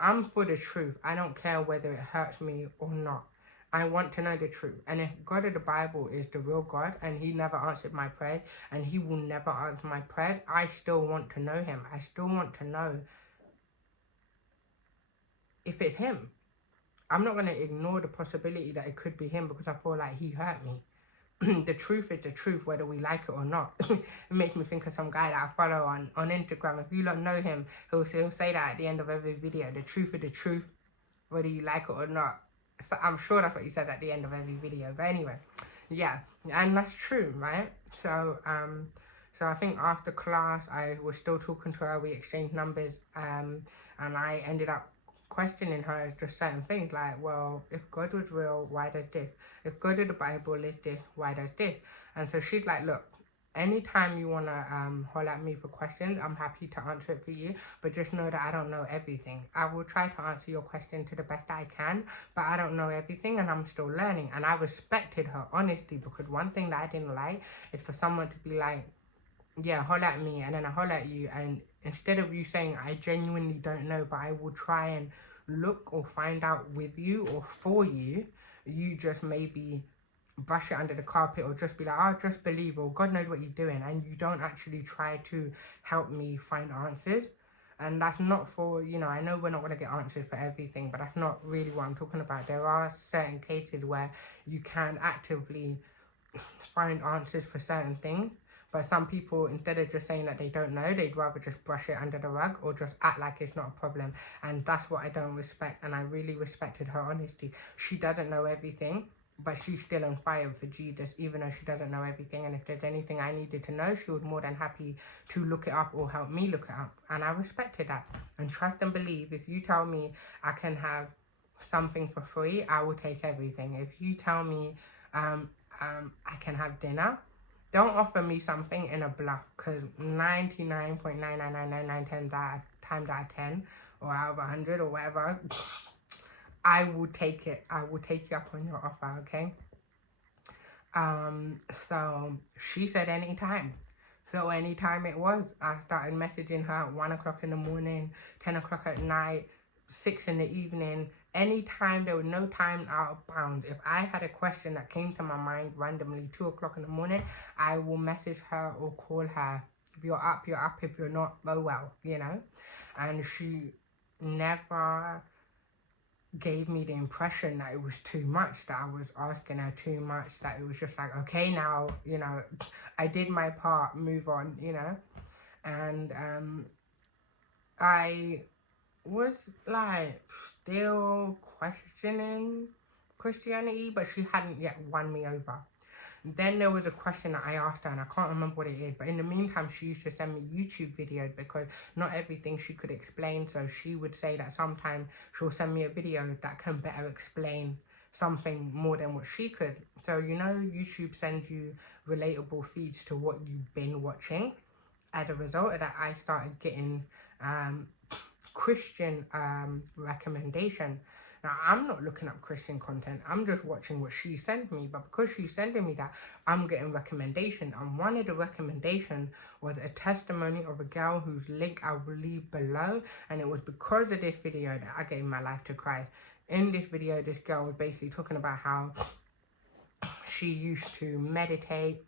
I'm for the truth. I don't care whether it hurts me or not. I want to know the truth. And if God of the Bible is the real God, and he never answered my prayers, and he will never answer my prayers, I still want to know him. I still want to know if it's him. I'm not going to ignore the possibility that it could be him, because I feel like he hurt me. The truth is the truth, whether we like it or not. It makes me think of some guy that I follow on Instagram. If you don't know him, he'll say that at the end of every video. The truth is the truth, whether you like it or not. So I'm sure that's what he said at the end of every video. But anyway, yeah. And that's true, right? So I think after class, I was still talking to her. We exchanged numbers, and I ended up questioning her just certain things like, well, if God was real, why does this? If God of the Bible is this, why does this? And so she's like, look, anytime you wanna holler at me for questions, I'm happy to answer it for you. But just know that I don't know everything. I will try to answer your question to the best I can, but I don't know everything and I'm still learning. And I respected her honesty, because one thing that I didn't like is for someone to be like, yeah, holler at me, and then I holler at you, and instead of you saying I genuinely don't know, but I will try and look or find out with you or for you, you just maybe brush it under the carpet or just be like, oh, just believe, or God knows what you're doing, and you don't actually try to help me find answers. And that's not for, you know, I know we're not going to get answers for everything, but that's not really what I'm talking about. There are certain cases where you can actively find answers for certain things, but some people, instead of just saying that they don't know, they'd rather just brush it under the rug or just act like it's not a problem. And that's what I don't respect, and I really respected her honesty. She doesn't know everything, but she's still on fire for Jesus, even though she doesn't know everything. And if there's anything I needed to know, she was more than happy to look it up or help me look it up. And I respected that. And trust and believe, if you tell me I can have something for free, I will take everything. If you tell me I can have dinner, don't offer me something in a bluff, because 99.99999 times out of 10 or out of 100 or whatever, I will take it. I will take you up on your offer, okay? So she said anytime. So anytime it was, I started messaging her at 1 o'clock in the morning, 10 o'clock at night, 6 in the evening. Anytime, there was no time out of bounds. If I had a question that came to my mind randomly 2 o'clock in the morning, I will message her or call her. If you're up, you're up. If you're not, oh well, you know? And she never gave me the impression that it was too much, that I was asking her too much, that it was just like, okay, now, you know, I did my part, move on, you know. And I was like still questioning Christianity, but she hadn't yet won me over. Then there was a question that I asked her, and I can't remember what it is, but in the meantime, she used to send me YouTube videos, because not everything she could explain. So she would say that sometimes she'll send me a video that can better explain something more than what she could. So, you know, YouTube sends you relatable feeds to what you've been watching. As a result of that, I started getting Christian recommendation. Now, I'm not looking up Christian content. I'm just watching what she sent me. But because she's sending me that, I'm getting recommendation. And one of the recommendations was a testimony of a girl whose link I will leave below. And it was because of this video that I gave my life to Christ. In this video, this girl was basically talking about how she used to meditate.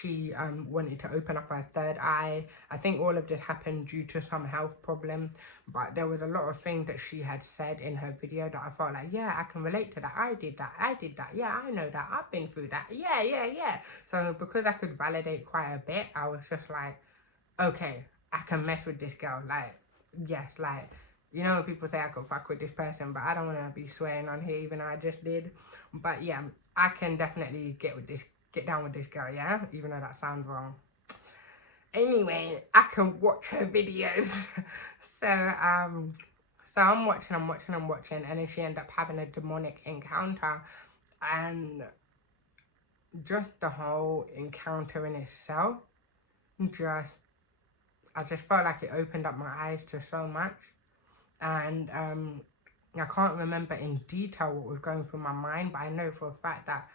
She wanted to open up her third eye. I think all of this happened due to some health problem, but there was a lot of things that she had said in her video that I felt like, yeah, I can relate to that. I did that. Yeah, I know that. I've been through that. Yeah. So because I could validate quite a bit, I was just like, okay, I can mess with this girl. Like, yes, like, you know when people say I could fuck with this person, but I don't want to be swearing on here, even though I just did. But yeah, I can definitely get down with this girl, yeah? Even though that sounds wrong. Anyway, I can watch her videos. So I'm watching, and then she ended up having a demonic encounter. And just the whole encounter in itself, I just felt like it opened up my eyes to so much. And I can't remember in detail what was going through my mind, but I know for a fact that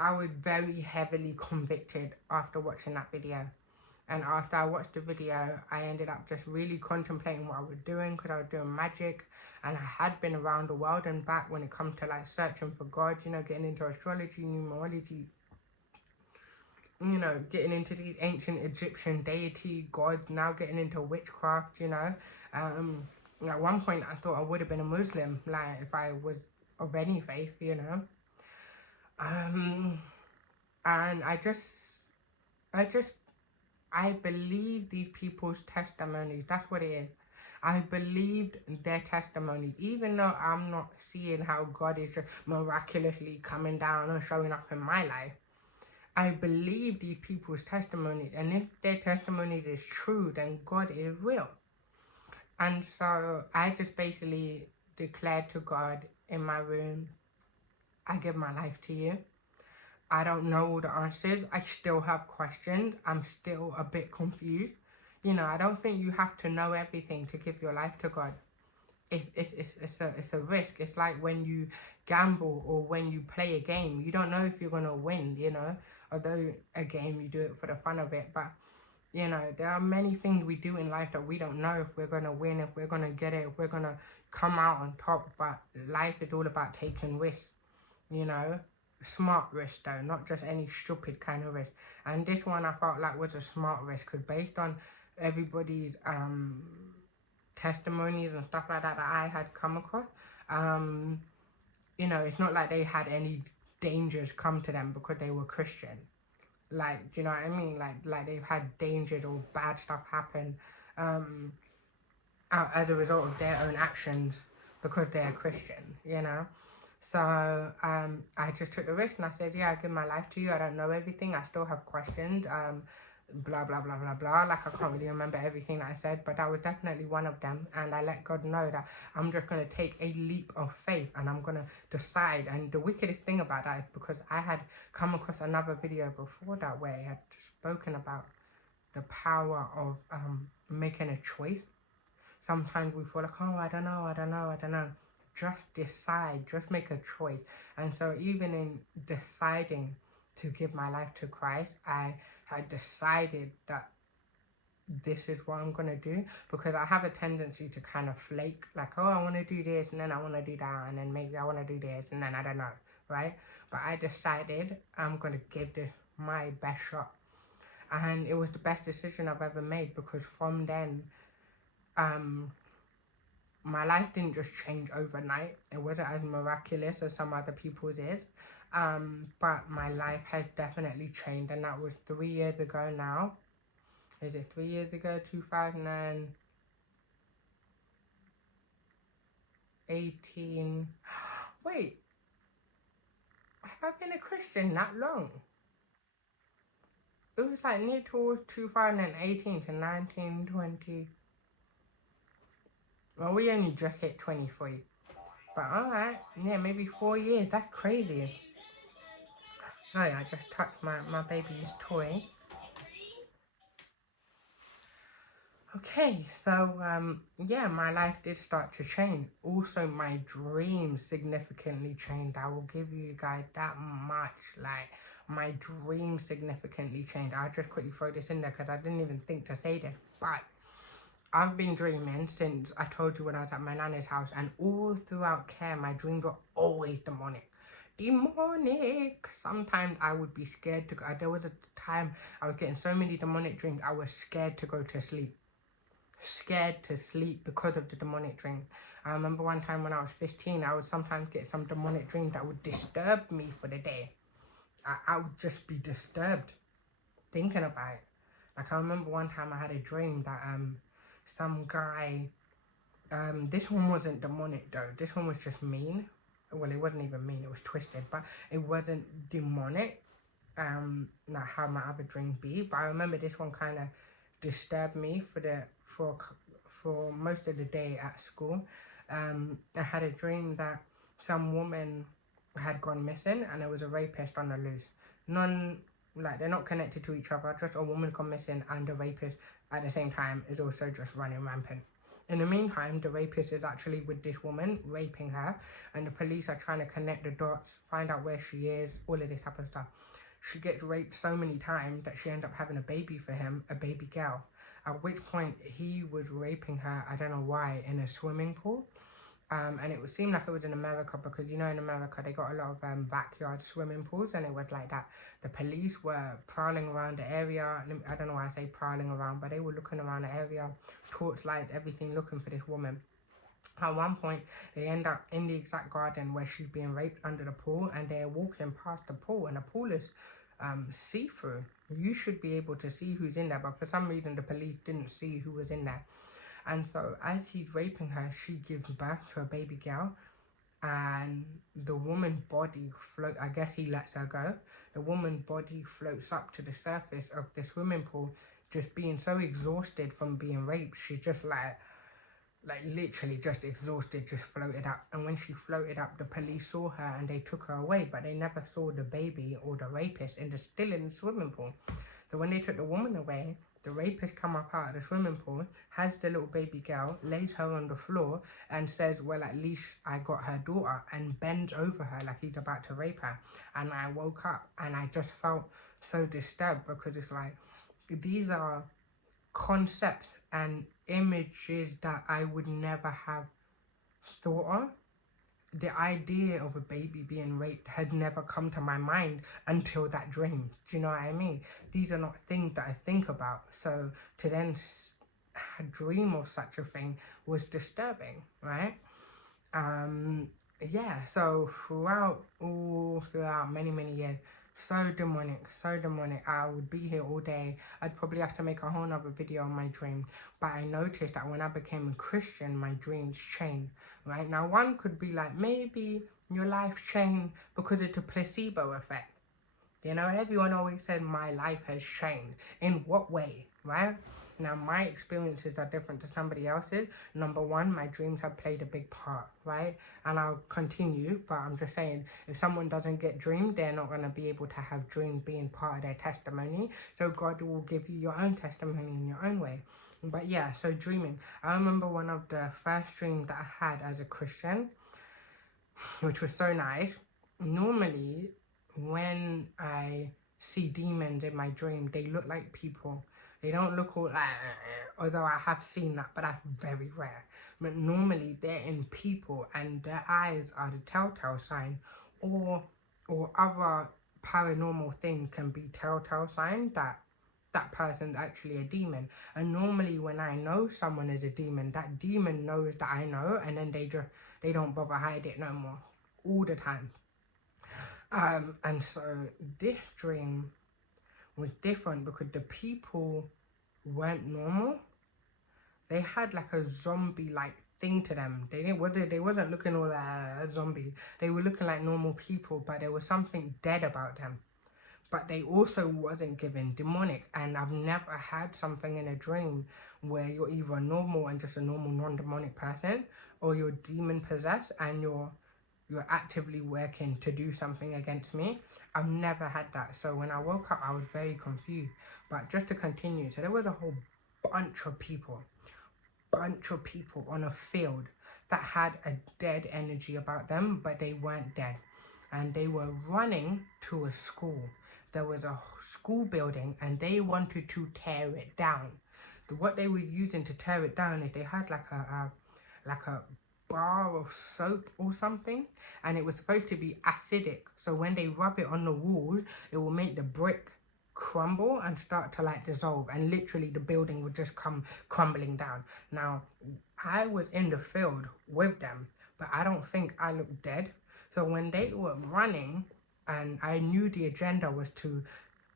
I was very heavily convicted after watching that video. And after I watched the video, I ended up just really contemplating what I was doing, because I was doing magic, and I had been around the world and back when it comes to like searching for God, you know, getting into astrology, numerology, you know, getting into these ancient Egyptian deity gods, now getting into witchcraft, you know. At one point I thought I would have been a Muslim, like if I was of any faith, you know. And I believe these people's testimonies. That's what it is. I believed their testimony, even though I'm not seeing how God is just miraculously coming down and showing up in my life. I believe these people's testimonies, and if their testimonies is true, then God is real. And so I just basically declared to God in my room, I give my life to you. I don't know all the answers. I still have questions. I'm still a bit confused. You know, I don't think you have to know everything to give your life to God. It's a risk. It's like when you gamble or when you play a game. You don't know if you're going to win, you know. Although a game, you do it for the fun of it. But, you know, there are many things we do in life that we don't know if we're going to win, if we're going to get it, if we're going to come out on top. But life is all about taking risks, you know. Smart risk though, not just any stupid kind of risk. And this one I felt like was a smart risk because based on everybody's testimonies and stuff like that that I had come across, you know, it's not like they had any dangers come to them because they were Christian. Like, do you know what I mean? Like they've had dangers or bad stuff happen as a result of their own actions because they're Christian, you know? So I just took the risk and I said, yeah, I give my life to you. I don't know everything. I still have questions. Blah, blah, blah, blah, blah. Like, I can't really remember everything that I said, but that was definitely one of them. And I let God know that I'm just going to take a leap of faith and I'm going to decide. And the wickedest thing about that is because I had come across another video before that where I had spoken about the power of making a choice. Sometimes we feel like, oh, I don't know. Just decide, just make a choice. And so even in deciding to give my life to Christ, I had decided that this is what I'm going to do, because I have a tendency to kind of flake, like, oh, I want to do this, and then I want to do that, and then maybe I want to do this, and then I don't know, right? But I decided I'm going to give this my best shot. And it was the best decision I've ever made, because from then, my life didn't just change overnight. It wasn't as miraculous as some other people's is. But my life has definitely changed, and that was 3 years ago now. Is it 3 years ago? 2018. Wait, have I been a Christian that long? It was like near towards 2018 to 1920. Well, we only just hit 23. But alright, yeah, maybe 4 years. That's crazy. Oh yeah, I just touched my baby's toy. Okay, so yeah, my life did start to change. Also, my dreams significantly changed. I will give you guys that much. Like, my dreams significantly changed. I'll just quickly throw this in there because I didn't even think to say this. But I've been dreaming since I told you when I was at my nana's house, and all throughout care, my dreams were always demonic. Demonic! Sometimes I would be scared to go. There was a time I was getting so many demonic dreams, I was scared to go to sleep. Scared to sleep because of the demonic dream. I remember one time when I was 15, I would sometimes get some demonic dream that would disturb me for the day. I would just be disturbed thinking about it. Like, I remember one time I had a dream that some guy, this one wasn't demonic though, this one was just mean. Well, it wasn't even mean, it was twisted, but it wasn't demonic, like how my other dreams be. But I remember this one kind of disturbed me for most of the day at school. I had a dream that some woman had gone missing and there was a rapist on the loose. Like, they're not connected to each other, just a woman gone missing and the rapist at the same time is also just running rampant. In the meantime, the rapist is actually with this woman, raping her, and the police are trying to connect the dots, find out where she is, all of this type of stuff. She gets raped so many times that she ends up having a baby for him, a baby girl. At which point he was raping her, I don't know why, in a swimming pool. And it would seem like it was in America because, you know, in America they got a lot of backyard swimming pools, and it was like that. The police were prowling around the area. I don't know why I say prowling around, but they were looking around the area, torchlight, everything, looking for this woman. At one point, they end up in the exact garden where she's being raped under the pool, and they're walking past the pool, and the pool is see-through. You should be able to see who's in there, but for some reason the police didn't see who was in there. And so as he's raping her, she gives birth to a baby girl. and the woman's body float. I guess he lets her go. The woman's body floats up to the surface of the swimming pool, just being so exhausted from being raped. She's just like literally just exhausted, just floated up. And when she floated up, the police saw her and they took her away, but they never saw the baby or the rapist still in the swimming pool. So when they took the woman away, the rapist come up out of the swimming pool, has the little baby girl, lays her on the floor and says, well, at least I got her daughter, and bends over her like he's about to rape her. And I woke up and I just felt so disturbed, because it's like, these are concepts and images that I would never have thought of. The idea of a baby being raped had never come to my mind until that dream. Do you know what I mean? These are not things that I think about. So to then dream of such a thing was disturbing, right? Yeah, so throughout many years, so demonic. I would be here all day. I'd probably have to make a whole nother video on my dream. But I noticed that when I became a Christian, my dreams changed, right? Now, one could be like, maybe your life changed because it's a placebo effect. You know, everyone always said my life has changed. In what way, right? Now, my experiences are different to somebody else's. Number one, my dreams have played a big part, right? And I'll continue, but I'm just saying, if someone doesn't get dreamed, they're not going to be able to have dreams being part of their testimony. So God will give you your own testimony in your own way. But yeah, so dreaming. I remember one of the first dreams that I had as a Christian, which was so nice. Normally, when I see demons in my dream, they look like people. They don't look all like, although I have seen that, but that's very rare. But normally they're in people and their eyes are the telltale sign, or other paranormal things can be telltale signs that that person's actually a demon. And normally when I know someone is a demon, that demon knows that I know, and then they don't bother hide it no more, all the time. And so this dream was different because the people weren't normal. They had like a zombie-like thing to them. They wasn't looking all like zombies. They were looking like normal people, but there was something dead about them. But they also wasn't given demonic. And I've never had something in a dream where you're either normal and just a normal non-demonic person, or you're demon possessed and you're actively working to do something against me. I've never had that. So when I woke up, I was very confused. But just to continue, so there was a whole bunch of people on a field that had a dead energy about them, but they weren't dead. And they were running to a school. There was a school building and they wanted to tear it down. What they were using to tear it down is they had like a bar of soap or something, and it was supposed to be acidic, so when they rub it on the walls, it will make the brick crumble and start to like dissolve, and literally the building would just come crumbling down. Now, I was in the field with them, but I don't think I looked dead. So when they were running, and I knew the agenda was to,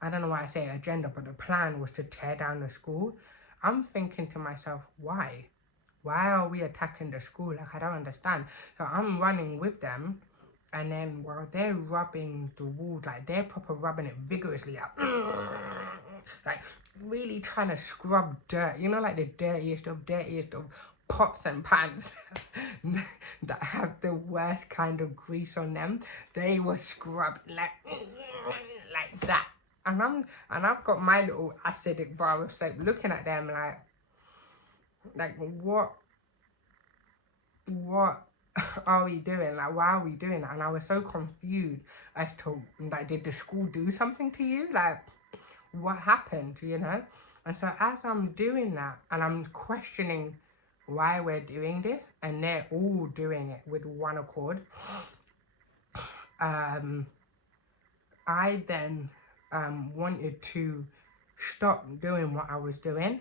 I don't know why I say agenda, but the plan was to tear down the school, I'm thinking to myself, why? Why are we attacking the school? Like, I don't understand. So I'm running with them, and then while they're rubbing the walls, like they're proper rubbing it vigorously out, like really trying to scrub dirt, you know, like the dirtiest of pots and pans that have the worst kind of grease on them. They were scrubbed like that. And I've got my little acidic bar of soap looking at them like what are we doing? Like, why are we doing that? And I was so confused as to, like, did the school do something to you? Like, what happened, you know? And so as I'm doing that, and I'm questioning why we're doing this, and they're all doing it with one accord, I then wanted to stop doing what I was doing,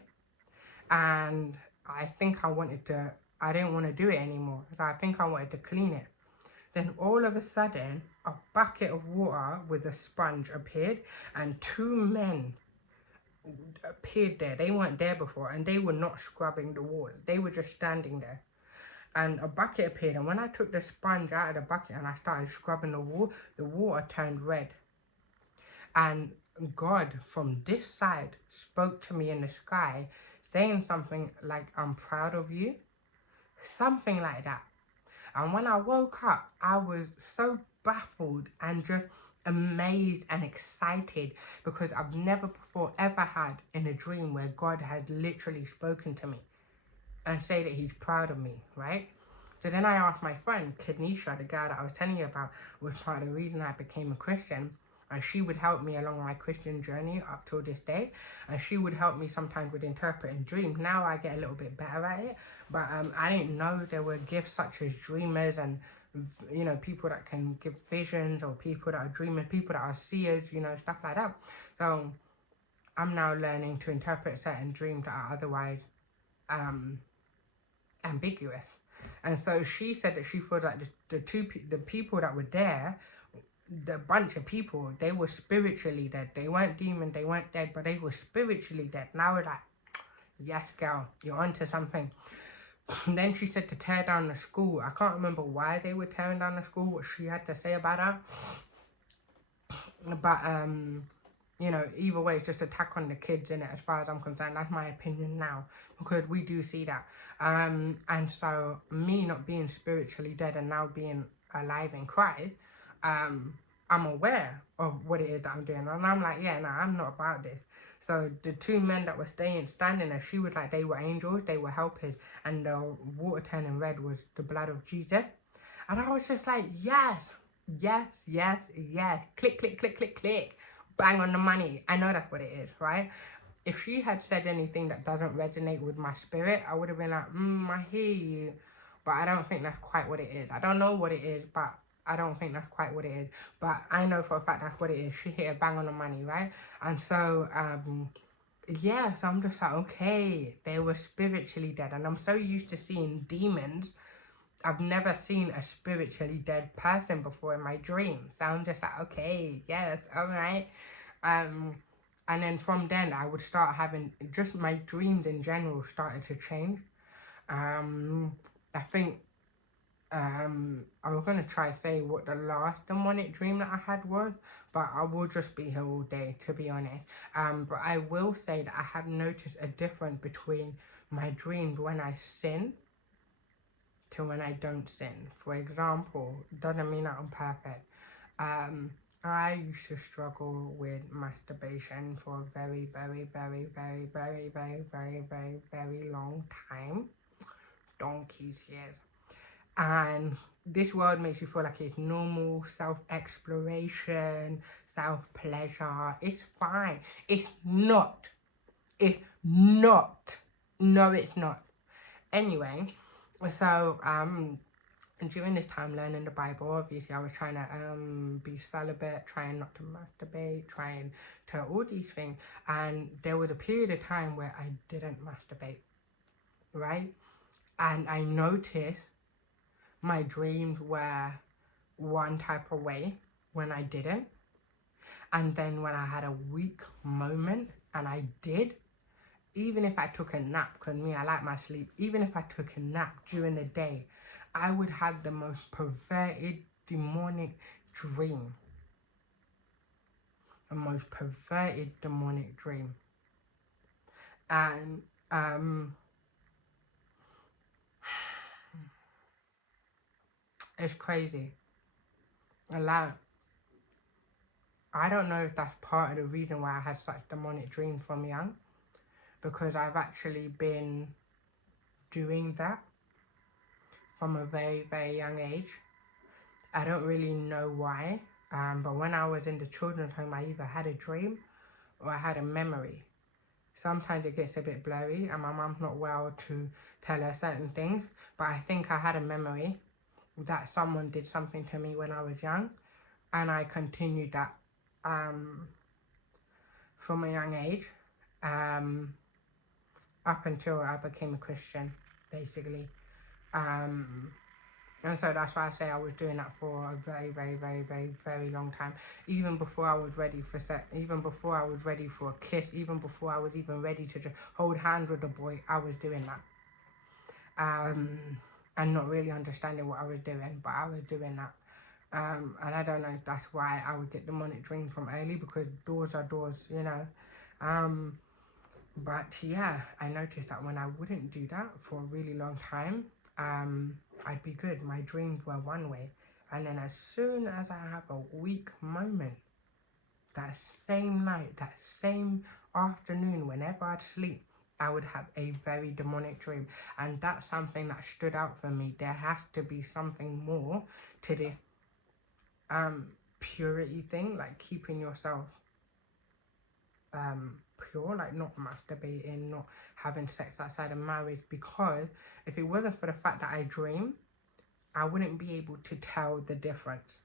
and I think I didn't want to do it anymore. So I think I wanted to clean it. Then all of a sudden, a bucket of water with a sponge appeared, and two men appeared there. They weren't there before, and they were not scrubbing the wall. They were just standing there. and a bucket appeared, and when I took the sponge out of the bucket and I started scrubbing the water turned red. And God from this side spoke to me in the sky, saying something like, I'm proud of you, something like that. And when I woke up, I was so baffled and just amazed and excited, because I've never before ever had in a dream where God had literally spoken to me and say that he's proud of me, right? So then I asked my friend, Kanisha, the girl that I was telling you about, was part of the reason I became a Christian. And she would help me along my Christian journey up till this day. And she would help me sometimes with interpreting dreams. Now I get a little bit better at it. But I didn't know there were gifts such as dreamers and, you know, people that can give visions, or people that are dreamers, people that are seers, you know, stuff like that. So I'm now learning to interpret certain dreams that are otherwise ambiguous. And so she said that she felt like the people that were there, the bunch of people, they were spiritually dead. They weren't demon, they weren't dead, but they were spiritually dead. And I was like, yes, girl, you're onto something. And then she said to tear down the school. I can't remember why they were tearing down the school, what she had to say about her. But you know, either way, it's just attack on the kids in it, as far as I'm concerned. That's my opinion now, because we do see that. And so me not being spiritually dead and now being alive in Christ, I'm aware of what it is that I'm doing, and I'm like, yeah, no, I'm not about this. So the two men that were standing there, she was like, they were angels, they were helpers, and the water turning red was the blood of Jesus. And I was just like, yes, yes, yes, yes, click, click, click, click, click, bang on the money. I know that's what it is, right? If she had said anything that doesn't resonate with my spirit, I would have been like, I hear you, but I don't think that's quite what it is. I don't know what it is, but I don't think that's quite what it is. But I know for a fact that's what it is. She hit a bang on the money, right? And so, yeah, so I'm just like, okay, they were spiritually dead. And I'm so used to seeing demons, I've never seen a spiritually dead person before in my dreams. So I'm just like, okay, yes, all right. And then from then I would start having, just my dreams in general started to change. I think I was going to try to say what the last demonic dream that I had was, but I will just be here all day, to be honest. But I will say that I have noticed a difference between my dreams when I sin to when I don't sin. For example, doesn't mean that I'm perfect. I used to struggle with masturbation for a very, very, very, very, very, very, very, very, very long time. Donkey's years. And this world makes you feel like it's normal, self-exploration, self-pleasure. It's fine. It's not. It's not. No, it's not. Anyway, so during this time learning the Bible, obviously I was trying to be celibate, trying not to masturbate, trying to all these things. And there was a period of time where I didn't masturbate, right? And I noticed my dreams were one type of way when I didn't. And then when I had a weak moment and I did, even if I took a nap, because me, I like my sleep, even if I took a nap during the day, I would have the most perverted, demonic dream. The most perverted, demonic dream. And, it's crazy. Like, I don't know if that's part of the reason why I had such demonic dreams from young, because I've actually been doing that from a very, very young age. I don't really know why, but when I was in the children's home, I either had a dream or I had a memory. Sometimes it gets a bit blurry and my mum's not well to tell her certain things, but I think I had a memory that someone did something to me when I was young, and I continued that from a young age up until I became a Christian, basically. And so that's why I say I was doing that for a very, very, very, very, very long time. Even before I was ready for sex, even before I was ready for a kiss, even before I was even ready to just hold hands with a boy, I was doing that. and not really understanding what I was doing, but I was doing that. And I don't know if that's why I would get demonic dreams from early, because doors are doors, you know. But yeah, I noticed that when I wouldn't do that for a really long time, I'd be good. My dreams were one way. And then as soon as I have a weak moment, that same night, that same afternoon, whenever I'd sleep, I would have a very demonic dream. And that's something that stood out for me. There has to be something more to this purity thing, like keeping yourself pure, like not masturbating, not having sex outside of marriage, because if it wasn't for the fact that I dream, I wouldn't be able to tell the difference.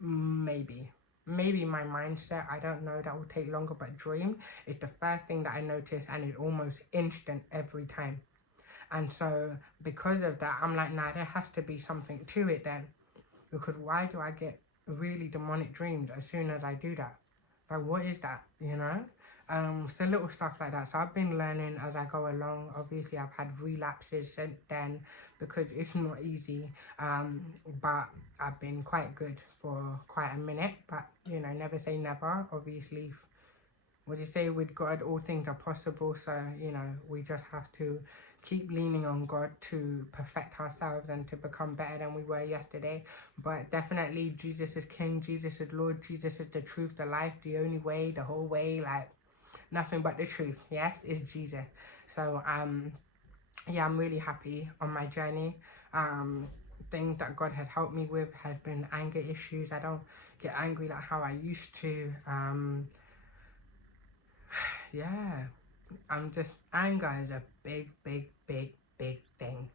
Maybe my mindset, I don't know, that will take longer, but dream is the first thing that I notice, and it's almost instant every time. And so because of that, I'm like, nah, there has to be something to it then, because why do I get really demonic dreams as soon as I do that? Like, what is that, you know? So little stuff like that. So I've been learning as I go along. Obviously, I've had relapses since then, because it's not easy. But I've been quite good for quite a minute. But, you know, never say never. Obviously, what do you say, with God all things are possible. So, you know, we just have to keep leaning on God to perfect ourselves and to become better than we were yesterday. But definitely Jesus is King, Jesus is Lord, Jesus is the truth, the life, the only way, the whole way, like nothing but the truth. Yes, is Jesus. So yeah, I'm really happy on my journey. Things that God has helped me with has been anger issues. I don't get angry like how I used to. Yeah, I'm just, anger is a big thing.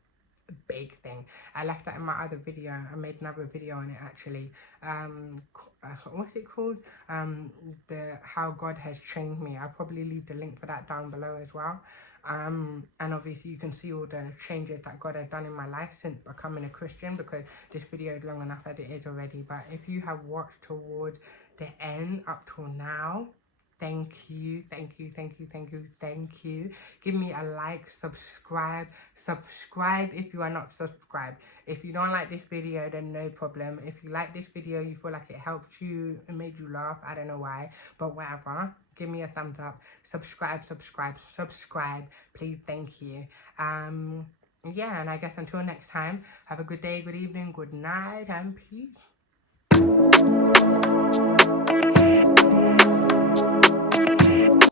Big thing. I left that in my other video. I made another video on it actually. What's it called? The how God has changed me. I'll probably leave the link for that down below as well. And obviously you can see all the changes that God has done in my life since becoming a Christian, because this video is long enough as it is already. But if you have watched towards the end up till now, thank you. Give me a like, subscribe if you are not subscribed. If you don't like this video, then no problem. If you like this video, you feel like it helped you, it made you laugh, I don't know why, but whatever, give me a thumbs up. Subscribe, please. Thank you. Yeah, and I guess until next time, have a good day, good evening, good night, and peace.